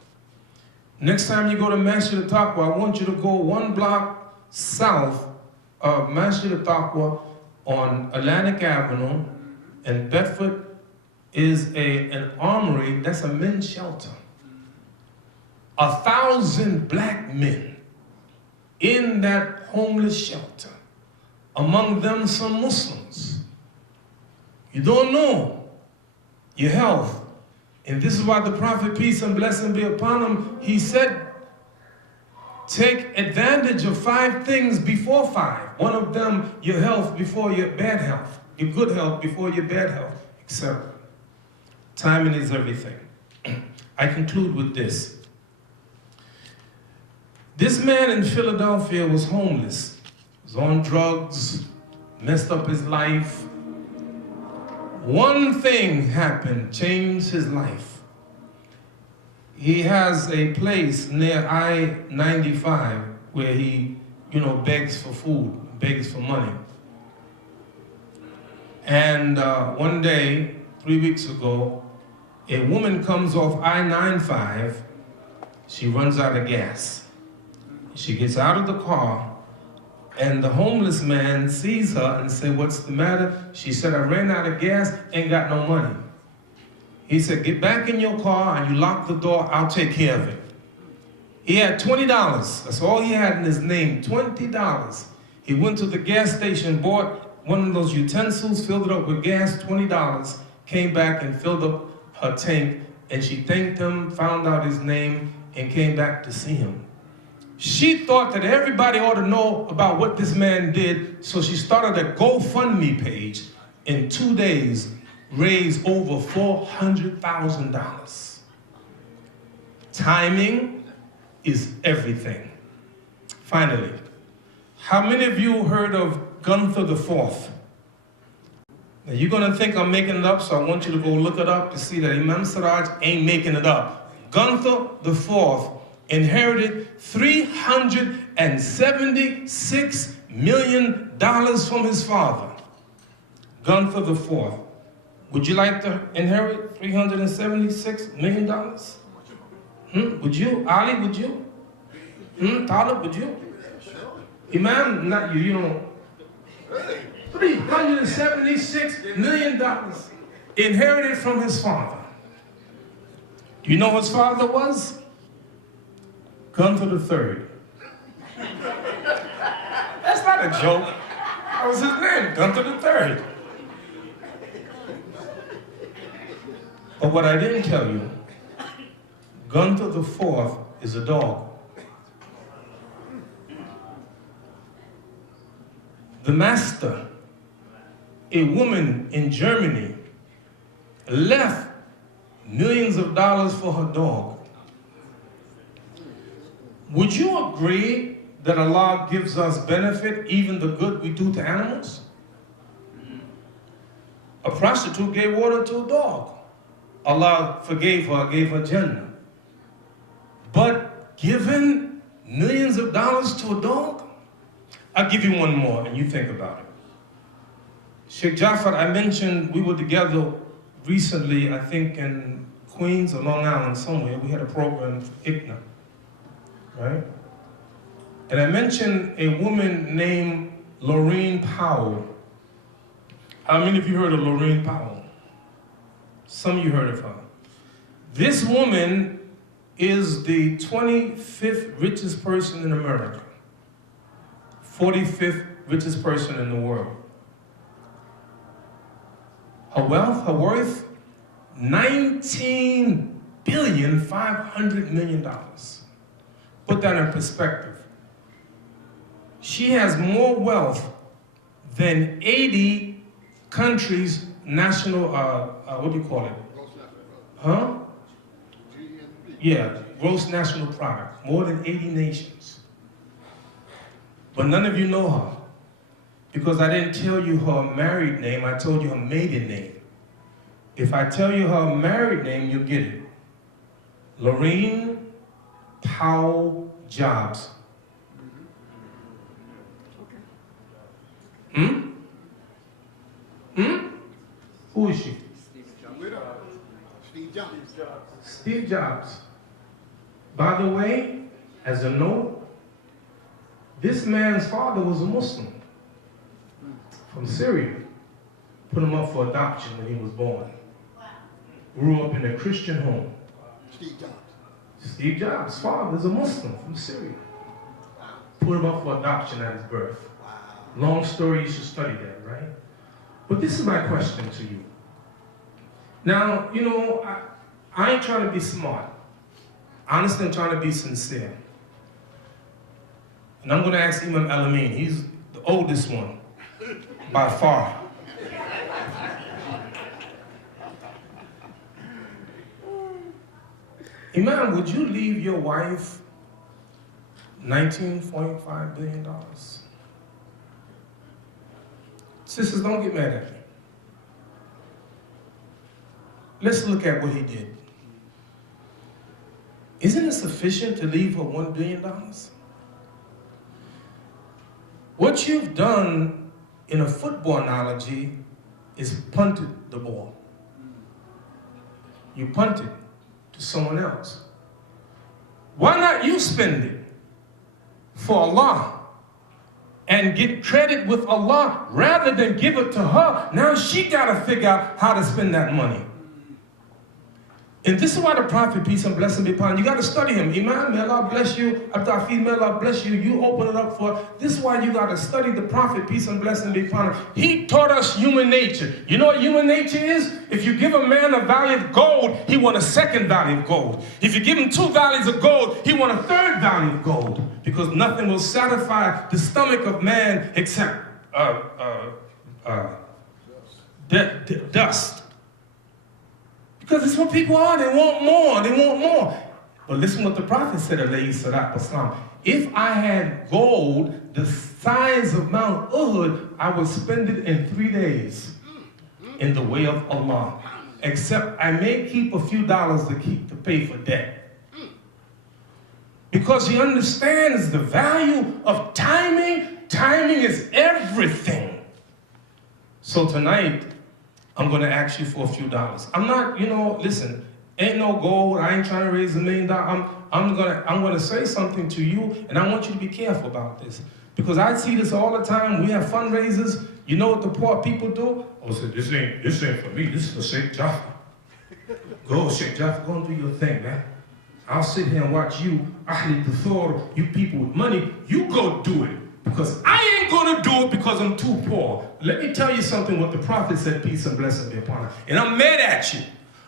Next time you go to Masjid al-Taqwa, I want you to go 1 block south of Masjid al-Taqwa on Atlantic Avenue, and Bedford is an armory. That's a men's shelter. 1,000 black men in that homeless shelter. Among them, some Muslims. You don't know your health. And this is why the Prophet, peace and blessing be upon him, he said, take advantage of 5 things before 5. One of them, your health before your bad health. Your good health before your bad health, etc. Timing is everything. I conclude with this. This man in Philadelphia was homeless. Was on drugs, messed up his life. One thing happened, changed his life. He has a place near I-95 where he, begs for food, begs for money. And one day, 3 weeks ago, a woman comes off I-95. She runs out of gas. She gets out of the car, and the homeless man sees her and said, what's the matter? She said, I ran out of gas, ain't got no money. He said, get back in your car and you lock the door, I'll take care of it. He had $20. That's all he had in his name, $20. He went to the gas station, bought one of those utensils, filled it up with gas, $20, came back and filled up her tank, and she thanked him, found out his name, and came back to see him. She thought that everybody ought to know about what this man did, so she started a GoFundMe page. In 2 days, raised over $400,000. Timing is everything. Finally, how many of you heard of Gunther IV? Now you're gonna think I'm making it up, so I want you to go look it up to see that Imam Siraj ain't making it up. Gunther IV inherited $376 million from his father. Gunther the Fourth. Would you like to inherit $376 million? Would you? Ali, would you? Talib, would you? Imam, not you, you don't. $376 million inherited from his father. Do you know who his father was? Gunther the Third. That's not a joke. That was his name, Gunther the Third. But what I didn't tell you, Gunther the Fourth is a dog. The master, a woman in Germany, left millions of dollars for her dog. Would you agree that Allah gives us benefit, even the good we do to animals? A prostitute gave water to a dog. Allah forgave her, gave her Jannah. But giving millions of dollars to a dog? I'll give you one more and you think about it. Sheikh Jafar, I mentioned we were together recently, I think in Queens or Long Island somewhere. We had a program for ICNA, right? And I mentioned a woman named Lorraine Powell. How many of you heard of Lorraine Powell? Some of you heard of her. This woman is the 25th richest person in America, 45th richest person in the world. Her wealth, her worth, $19,500,000,000. Put that in perspective. She has more wealth than 80 countries' national, what do you call it? Huh? Yeah, gross national product, more than 80 nations. But none of you know her, because I didn't tell you her married name, I told you her maiden name. If I tell you her married name, you'll get it. Lorraine Powell Jobs. Who is she? Steve Jobs. Steve Jobs. By the way, as a note, this man's father was a Muslim from Syria. Put him up for adoption when he was born. Grew up in a Christian home. Steve Jobs. Steve Jobs' father is a Muslim from Syria. Put him up for adoption at his birth. Long story, you should study that, right? But this is my question to you. Now, you know, I ain't trying to be smart. Honestly, I'm trying to be sincere. And I'm going to ask Imam Al-Amin. He's the oldest one, by far. Imam, would you leave your wife $19.5 billion? Sisters, don't get mad at me. Let's look at what he did. Isn't it sufficient to leave her $1 billion? What you've done in a football analogy is punted the ball. You punted to someone else. Why not you spend it for Allah and get credit with Allah rather than give it to her? Now she got to figure out how to spend that money. And this is why the Prophet, peace and blessing be upon him, you got to study him. Imam, may Allah bless you. Abdul may Allah bless you. You open it up for. This is why you got to study the Prophet, peace and blessing be upon him. He taught us human nature. You know what human nature is? If you give a man a value of gold, he want a second value of gold. If you give him 2 values of gold, he want a 3rd value of gold. Because nothing will satisfy the stomach of man except dust. Because it's what people are. They want more. They want more. But listen what the Prophet said, alayhi salatu wasalam. If I had gold the size of Mount Uhud, I would spend it in 3 days in the way of Allah. Except I may keep a few dollars to pay for debt. Because he understands the value of timing. Timing is everything. So tonight, I'm gonna ask you for a few dollars. I'm not, listen, ain't no gold, I ain't trying to raise $1 million. I'm gonna say something to you, and I want you to be careful about this. Because I see this all the time. We have fundraisers. You know what the poor people do? Oh, so this ain't for me, this is for Sheikh Jaffa. Go, Sheikh Jaffa, go and do your thing, man. I'll sit here and watch you, Ahli Duthor, you people with money, you go do it. Because I ain't gonna do it because I'm too poor. Let me tell you something what the Prophet said, peace and blessing be upon him. And I'm mad at you.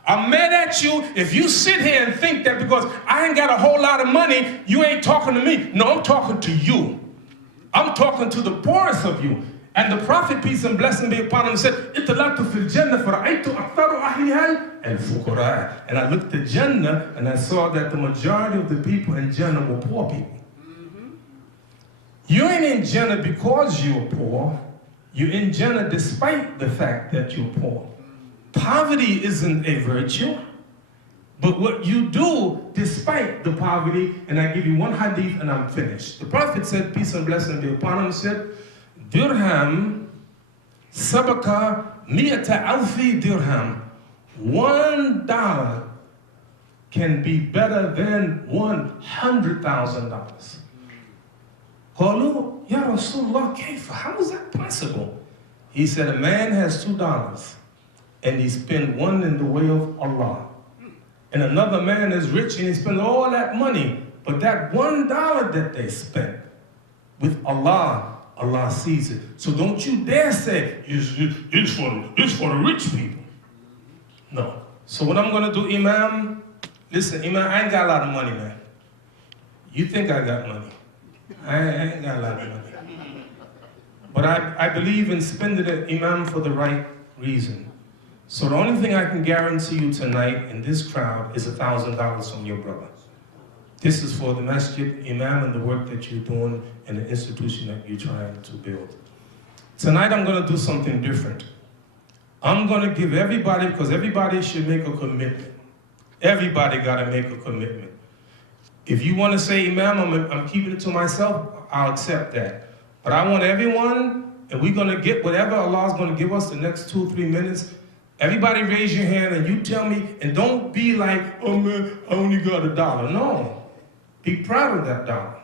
I'm mad at you if you sit here and think that because I ain't got a whole lot of money, you ain't talking to me. No, I'm talking to you. I'm talking to the poorest of you. And the Prophet, peace and blessing be upon him, said, "Italatu fil Jannah fara'aytu aktharu ahliha al-fuqara." And I looked at Jannah and I saw that the majority of the people in Jannah were poor people. You ain't in Jannah because you're poor. You're in Jannah despite the fact that you're poor. Poverty isn't a virtue, but what you do despite the poverty, and I give you one hadith and I'm finished. The Prophet said, peace and blessing be upon him, said, Dirham sabaka miyata alfi dirham. $1 can be better than $100,000. Qalu, Ya Rasulullah, kayfa? How is that possible? He said, a man has $2 and he spent one in the way of Allah. And another man is rich and he spends all that money, but that $1 that they spent with Allah, Allah sees it. So don't you dare say, it's for the rich people. No. So what I'm gonna do, Imam, listen, Imam, I ain't got a lot of money, man. You think I got money. I ain't got a lot of money. But I believe in spending it, Imam, for the right reason. So the only thing I can guarantee you tonight in this crowd is $1,000 from your brother. This is for the Masjid, Imam, and the work that you're doing and the institution that you're trying to build. Tonight I'm gonna do something different. I'm gonna give everybody, because everybody should make a commitment. Everybody gotta make a commitment. If you wanna say, Imam, I'm keeping it to myself, I'll accept that. But I want everyone, and we're gonna get whatever Allah's gonna give us the next 2 or 3 minutes. Everybody raise your hand and you tell me, and don't be like, oh man, I only got $1. No, be proud of that dollar.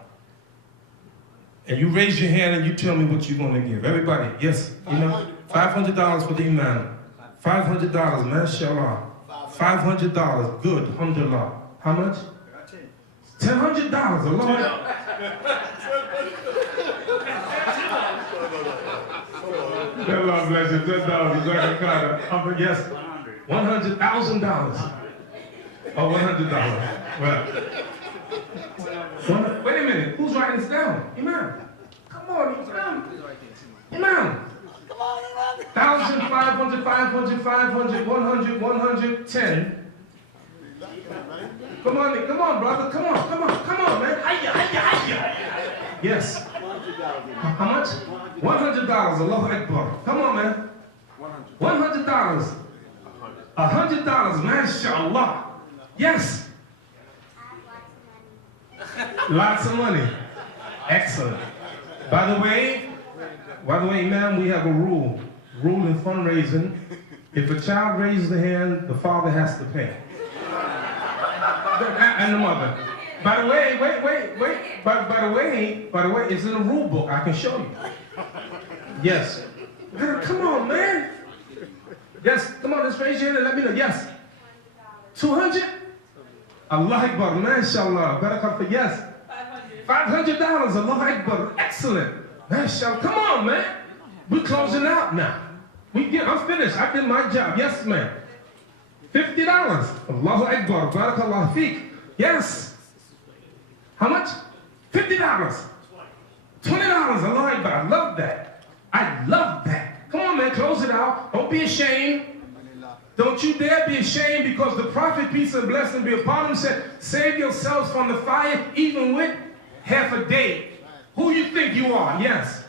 And you raise your hand and you tell me what you're gonna give. Everybody, yes, $500 for the Imam. $500, mashallah. $500, good, alhamdulillah. How much? $1,000, Allah. Allah bless you, $10,000, yes, $100,000. Oh, $100. Well, wait a minute, who's writing this down? Imam. Come on, Imam. Imam. 1,000, 500, 500, 500, 100, 110. Come on, brother, come on, man. Hiya. Yes. How much? $100, Allahu Akbar. Come on, man. $100. $100, mashallah. Yes. Lots of money. Excellent. By the way, Imam, we have a rule. Rule in fundraising. If a child raises the hand, the father has to pay. And the mother. By the way, wait. By the way, it's in the rule book. I can show you. Yes. Come on, man. Yes, come on, let's raise your hand and let me know. Yes. 200? Allah Akbar, mashallah. Barakah, yes. $500, Allah Akbar. Excellent. Mashallah. Come on, man. We're closing out now. I'm finished. I did my job. Yes, man. $50. Allahu Akbar. Barakallah feek. Yes. How much? $50. $20. Allah Akbar. I love that. I love that. Come on, man. Close it out. Don't be ashamed. Don't you dare be ashamed, because the Prophet, peace and blessing be upon him, said, save yourselves from the fire even with half a day. Who you think you are? Yes.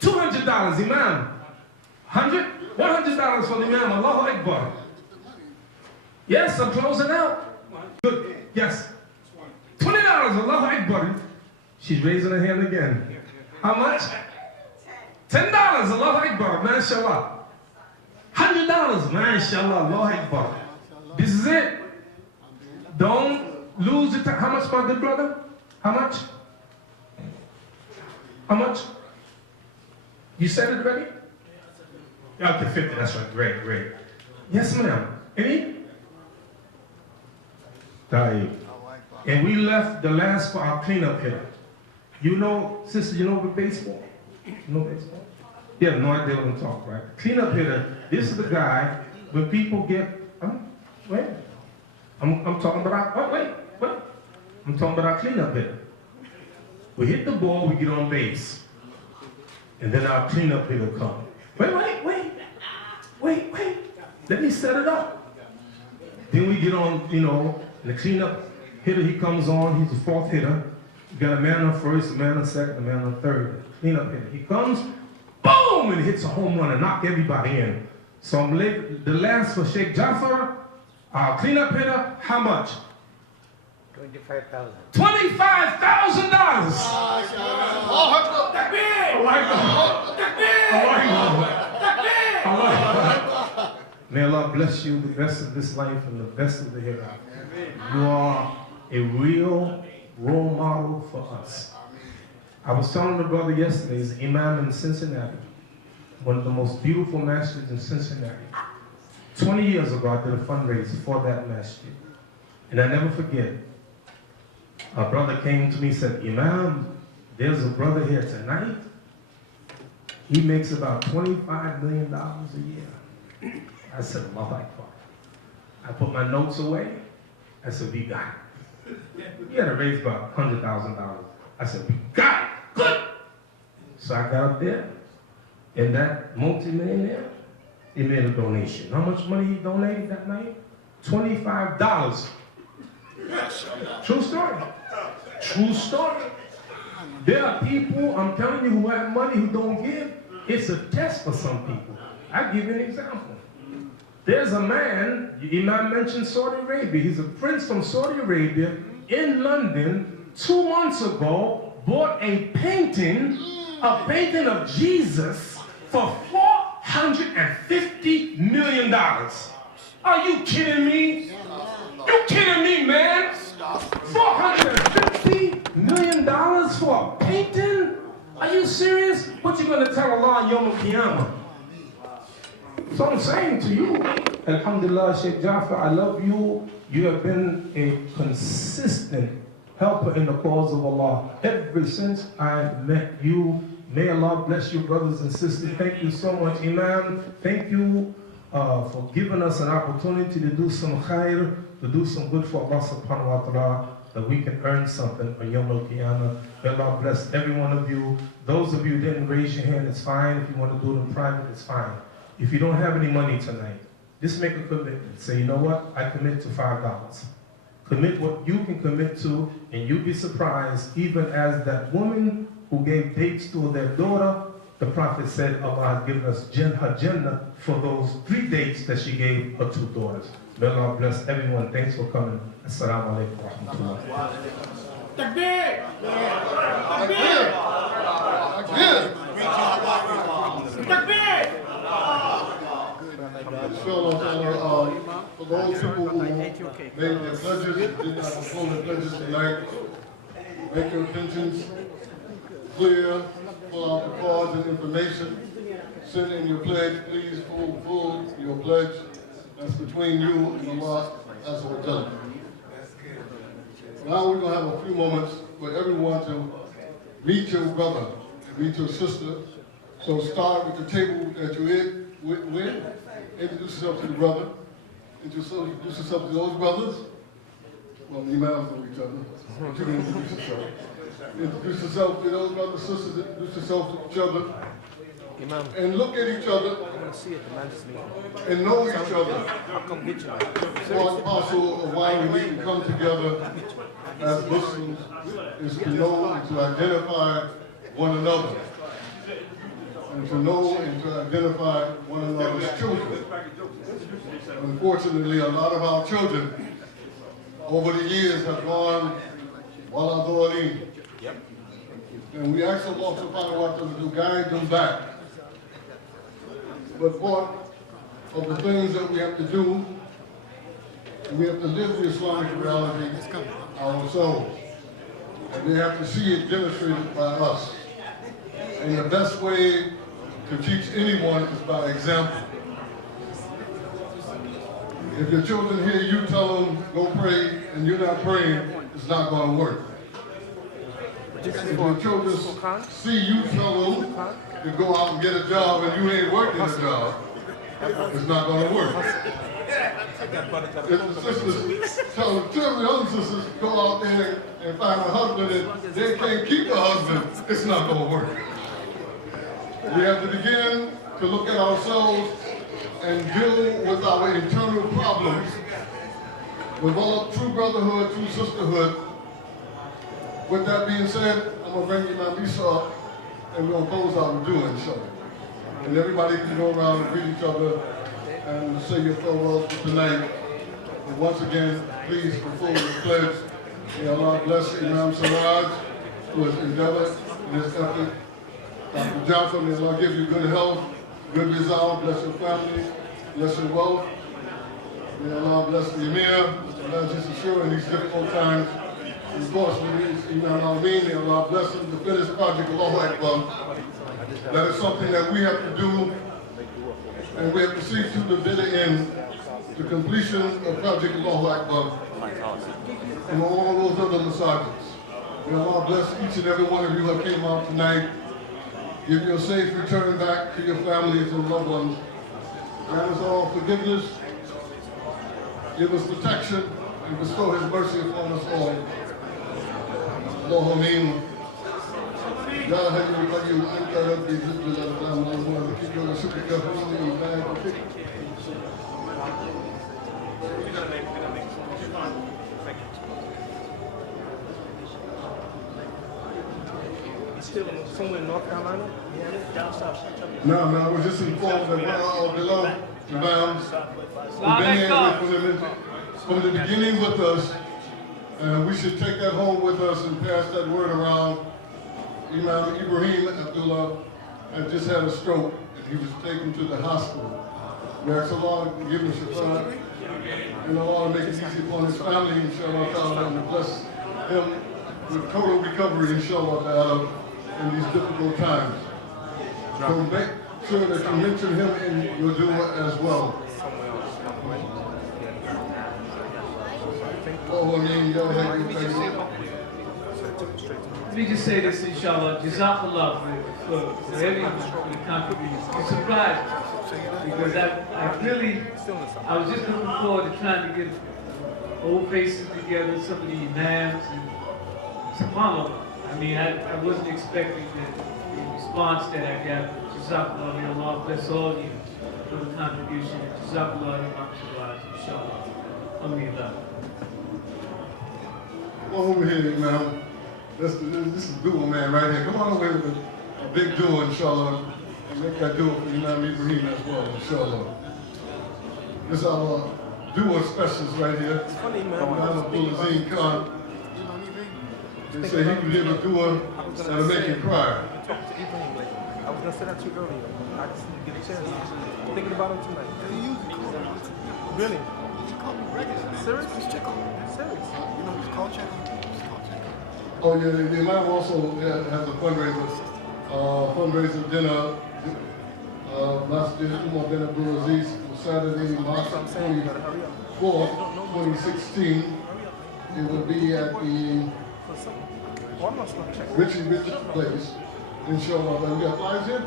$200, Imam. 100? $100 for the Imam. Allahu Akbar. Yes, I'm closing out. Good. Yes. $20, Allahu Akbar. She's raising her hand again. How much? $10, Allahu Akbar. Mashallah. $100, mashallah, Allah Akbar. This is it. Don't lose the time. How much, my good brother? How much? How much? You said it already? Okay, 50, that's right. Great, great. Yes, ma'am. Any? And we left the last for our cleanup hitter. You know, sister, you know baseball? You know baseball? You have no idea what I'm talking about. Right? Cleanup hitter, this is the guy, when people get, wait. I'm talking about our, wait. I'm talking about our cleanup hitter. We hit the ball, we get on base. And then our cleanup hitter comes. Wait. Let me set it up. Then we get on, you know, the cleanup hitter, he comes on, he's the fourth hitter. You got a man on first, a man on second, a man on third. Cleanup hitter. He comes, boom, and hits a home run and knock everybody in. So I'm late, the last for Sheikh Jafar, our cleanup hitter, how much? $25,000. May Allah bless you the best of this life and the best of the hereafter. You are a real role model for us. I was telling the brother yesterday, he's an imam in Cincinnati, one of the most beautiful masjids in Cincinnati. 20 years ago, I did a fundraiser for that masjid. And I never forget, a brother came to me and said, Imam, there's a brother here tonight. He makes about $25 million a year. I said, Allahu Akbar. I put my notes away. I said, we got it. We had to raise about $100,000. I said, we got it. Good. So I got up there, and that multi-millionaire, he made a donation. How much money he donated that night? $25. True story. True story. There are people, I'm telling you, who have money who don't give. It's a test for some people. I'll give you an example. There's a man, Imam mentioned Saudi Arabia. He's a prince from Saudi Arabia in London 2 months ago, bought a painting of Jesus for $450 million. Are you kidding me? You kidding me, man? $450 million for a painting? Are you serious? What you gonna tell Allah on Yom Al-Qiyamah? So I'm saying to you, Alhamdulillah, Sheikh Jafar, I love you. You have been a consistent helper in the cause of Allah ever since I met you. May Allah bless you, brothers and sisters. Thank you so much, Imam. Thank you for giving us an opportunity to do some khair, to do some good for Allah subhanahu wa ta'ala, that we can earn something on Yom Al-Qiyamah. May Allah bless every one of you. Those of you who didn't raise your hand, it's fine. If you want to do it in private, it's fine. If you don't have any money tonight, just make a commitment. Say, you know what? I commit to $5. Commit what you can commit to, and you'll be surprised, even as that woman who gave dates to their daughter, the Prophet said Allah has given us her Jannah for those 3 dates that she gave her 2 daughters. May Allah bless everyone. Thanks for coming. Assalamu alaikum wa rahmatullah. Takbir! Takbir! For those people who made their pledges, did not perform their pledges tonight, make your intentions clear, fill out the cards and information, send in your pledge, please fulfill your pledge. That's between you and Allah as we're done. Now we're going to have a few moments for everyone to meet your brother, meet your sister. So start with the table that you're with. Introduce yourself to the brother. Introduce yourself to those brothers. Well, the imams know each other. You can introduce yourself. Introduce yourself to those brothers and sisters. Introduce yourself to each other. Imam, And look at each other I want to see it, the man's meeting. and know each other. I'll come get you. One parcel of why we can come together as Muslims is to know and to identify one another. And to know and to identify one another's children. Unfortunately, a lot of our children over the years have gone wala dhalin. And we ask Allah subhanahu wa ta'ala to guide them back. But for of the things that we have to do, and we have to live the Islamic reality ourselves. And we have to see it demonstrated by us. And the best way to teach anyone is by example. If your children hear you tell them, go pray, and you're not praying, it's not going to work. If your children see you tell them to go out and get a job and you ain't working a job, it's not going to work. If the sisters tell the other sisters to go out there and find a husband and they can't keep a husband, it's not going to work. We have to begin to look at ourselves and deal with our internal problems, develop true brotherhood, true sisterhood. With that being said, I'm going to bring Imam Isa up and we're going to close out with dua, inshallah. And everybody can go around and greet each other and say your farewells for tonight. And once again, please fulfill the pledge. May Allah bless Imam Siraj, who has endeavored in this effort. Dr. Jaffa, may Allah give you good health, good resolve, bless your family, bless your wealth. May Allah bless the Emir, Masjid in these difficult times. And of course, Imam Al-Amin, may Allah bless him to finish Project Allahu Akbar. That is something that we have to do, and we have to see to the bitter end, the completion of Project Allahu Akbar, and all those other masajids. May Allah bless each and every one of you that came out tonight. Give you a safe return back to your families and loved ones. Grant us all forgiveness, give us protection, and bestow His mercy upon us all. Allahumma ameen. يا هدي القيوم أنت ربي ذل الأقلام والملك ونشكرك حسن عبادتك. Still somewhere in North Carolina? No, I was just informed that one of our beloved Imams who've been here from the beginning with us, and we should take that home with us and pass that word around. Imam Ibrahim Abdullah had just had a stroke and he was taken to the hospital. We ask Allah to give him shifa and Allah to make it easy upon his family, inshallah ta'ala, and to bless him with total recovery, inshallah ta'ala, in these difficult times. So make sure that you mention him in your dua as well. Let me just say this, inshallah. Jazakallah for everyone for the contributions. It's surprising because I was just looking forward to trying to get old faces together, some of the imams and subhanAllah. I mean, I wasn't expecting the response that I got. Jazakallah, may Allah bless all of you for the contribution. Jazakallah, Imam Siraj, inshallah. Alhamdulillah. Come on over here, man. This is dual man right here. Come on over here with a big dual, inshallah. And make that dual for Imam Ibrahim as well, inshallah. This is our dual specialist right here. It's funny, man. Imam Abdul Azim Khan. They say he can give a dual that'll make you cry. Talk to Ibrahim later. I was going to say that to you earlier. I just didn't get a chance. I'm thinking about him tonight. Really? Serious? Serious? You know who's called check? Oh yeah, the Imam also has a fundraiser dinner, Masjid bin Abdul Aziz, Saturday, March 24th, 2016. It will be at the Richie place, inshallah. And we got flyers here?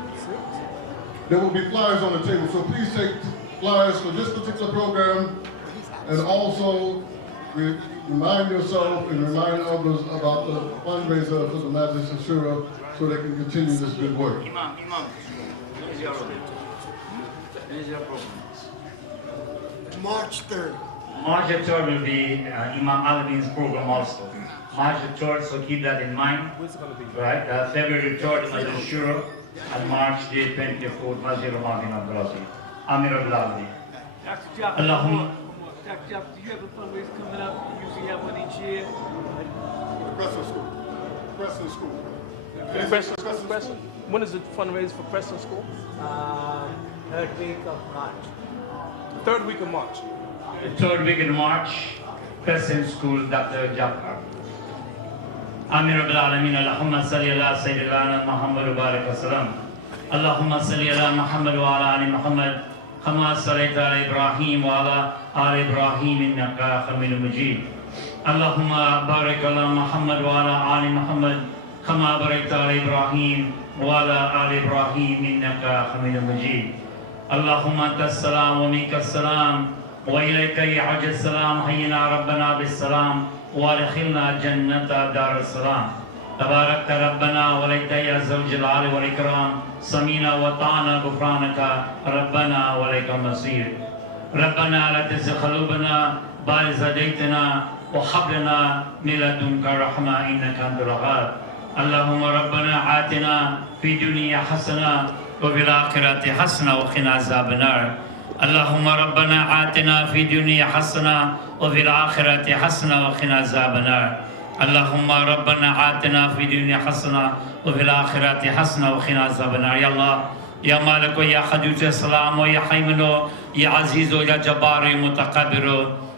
There will be flyers on the table, so please take flyers for this particular program, and also remind yourself and remind others about the fundraiser for the Masjid Shura so they can continue this good work. Imam, here's your program. March 3rd. March the 3rd will be Imam Al-Amin's program also. March the 3rd, so keep that in mind. Where's it going to be? Right? February 3rd, Masjid Shura, and March the 24th, Masjid Rahman bin Abdul Aziz. Amir al-Abdi. Dr. Jaffa, Allahumma. Dr. Jaffa, do you have a fundraiser coming up? You usually have one each year. Preston School. Preston School. Preston. When is the fundraiser for Preston School? Third week of March. third week of March. The third week in March, Crescent School, Dr. Jafar. Amir Rabbil Alameen, Allahumma salli ala Sayyidina Muhammad wa barik wa salam. Allahumma salli ala Muhammad wa ala ali Muhammad. Kama sallaita ala Ibrahim wa ala ali Ibrahim innaka Hamidum Majid. Allahumma barik ala Muhammad wa ala ali Muhammad. Kama barakta ala Ibrahim wa ala ali Ibrahim innaka Hamidum Majid. Allahumma anta as-salam wa minka as-salam. وإليك يعج السلام حينا ربنا بالسلام وادخلنا جنة دار السلام تبارك ربنا وليت يا ذا الجلال والإكرام سمينا وطعنا غفرانك ربنا وليك المصير ربنا لا تزغ قلوبنا بعد إذ هديتنا وهب لنا من لدنك رحمة إنك أنت الوهاب اللهم ربنا آتنا في الدنيا حسنة وفي الآخرة حسنة وقنا عذاب النار اللهم ربنا آتنا في الدنيا حسنة وفي الآخرة حسنة وقنا عذاب النار اللهم ربنا آتنا في الدنيا حسنة وفي الآخرة حسنة وقنا عذاب النار يا الله يا مالك يا قدوس السلام يا حيمن يا عزيز يا جبار يا متكبر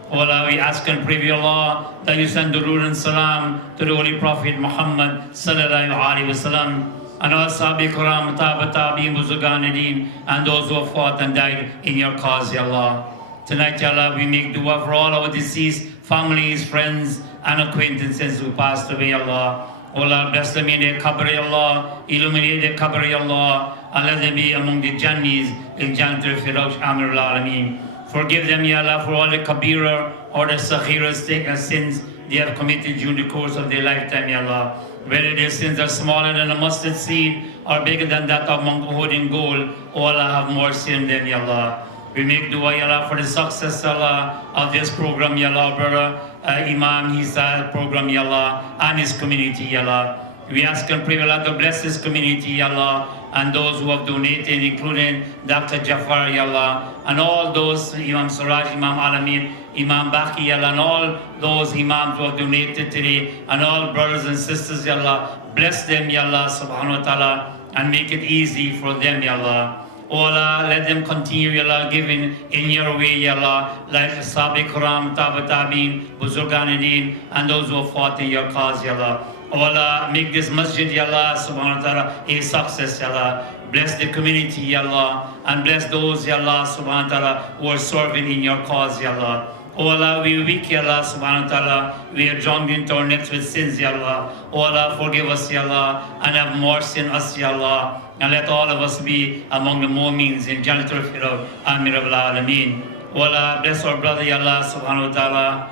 Allah, we ask and pray, Allah, that you send durood and salam to the Holy Prophet Muhammad sallallahu alaihi wasallam, and all Sahabi Quram, Tabi'in, Buzurgan Deen, and those who have fought and died in your cause, Ya Allah. Tonight, Ya Allah, we make dua for all our deceased families, friends, and acquaintances who passed away, Ya Allah. Oh Allah, bless them in their qabr, Ya Allah. Illuminate their qabr, Ya Allah. And let them be among the Jannis in Jannatul Firdaus, Amir al-Alameen. Forgive them, Ya Allah, for all the kabira or the saghira sins they have committed during the course of their lifetime, Ya Allah. Whether their sins are smaller than a mustard seed or bigger than that of monk holding gold, oh Allah, have mercy on them, Ya Allah. We make dua, Ya Allah, for the success, Ya Allah, of this program, Ya Allah, brother Imam, his program, Ya Allah, and his community, Ya Allah. We ask and pray, Allah, to bless this community, Ya Allah, and those who have donated, including Dr. Jafar, Ya Allah, and all those, Imam Suraj, Imam Alameen, Imam Baki, Ya Allah, and all those Imams who have donated today, and all brothers and sisters, Ya Allah. Bless them, Ya Allah, subhanahu wa ta'ala, and make it easy for them, Ya Allah. Oh Allah, let them continue, Ya Allah, giving in your way, Ya Allah, like Sahabi Quram, Tabi'in, Buzurgan Deen, and those who have fought in your cause, Ya Allah. Oh Allah, make this masjid, Ya Allah, subhanahu wa ta'ala, a success, Ya Allah. Bless the community, Ya Allah, and bless those, Ya Allah, subhanahu wa ta'ala, who are serving in your cause, Ya Allah. Oh Allah, we are weak, Ya Allah, subhanahu wa ta'ala. We are drowned into our necks with sins, Ya Allah. Oh Allah, forgive us, Ya Allah, and have mercy on us, Ya Allah. And let all of us be among the mu'mins in Jannatul Firdaus, Amir Rabbil Alameen. Oh Allah, bless our brother, Ya Allah, subhanahu wa ta'ala.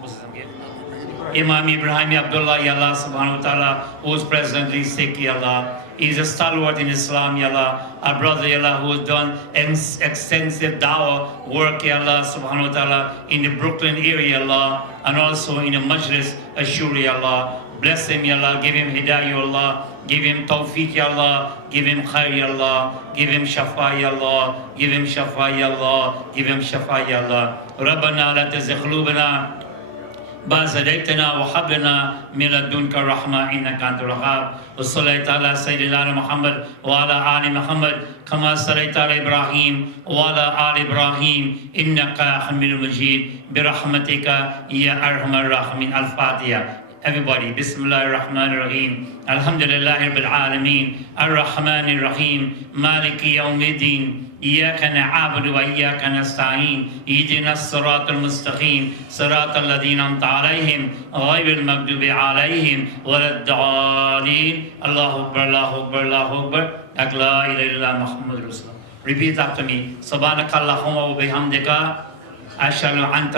What's his name? Imam Ibrahim Abdullah, Ya Allah, subhanahu wa ta'ala, who is presently sick, Ya Allah. He is a stalwart in Islam, Ya Allah. Our brother, Ya Allah, who has done extensive dawah work, Ya Allah, subhanahu wa ta'ala, in the Brooklyn area, Ya Allah, and also in the Majlis, Ashuri, Ya Allah. Bless him, Ya Allah. Give him hidayah, Ya Allah. Give him tawfiq, Ya Allah. Give him khair, Ya Allah. Give him shafa, Ya Allah. Give him shafa, Ya Allah. Give him shafa, Ya Allah. Rabbana la tazigh qulubana بعد هديتنا وهب لنا من لدنك رحمة إنك أنت الوهاب وصليت على سيدنا محمد وعلى آل محمد كما صليت على إبراهيم وعلى آل إبراهيم إنك حميد مجيد برحمتك يا أرحم الراحمين. الفاتحة. Everybody, Bismillahir Rahmanir Rahim. Alhamdulillahi Rabbil Alameen. Ar-Rahmanir Rahim. Maliki Yawmiddin. إياك نعبد وإياك نستعين اهدنا الصراط المستقيم صراط الذين أنعمت عليهم غير المغضوب عليهم ولا الضالين. الله أكبر الله أكبر الله أكبر لا إله إلا الله محمد رسول الله. Repeat after me. سبحانك اللهم وبحمدك أشهد أن أنت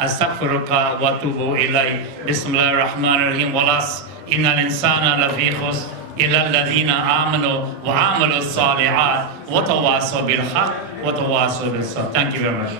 أستغفرك وأتوب إليك. بسم الله الرحمن الرحيم. والعصر إن الإنسان لفي خسر إلا الذين آمنوا وعملوا الصالحات وتواصوا بالحق وتواصوا بالصبر. Thank you very much.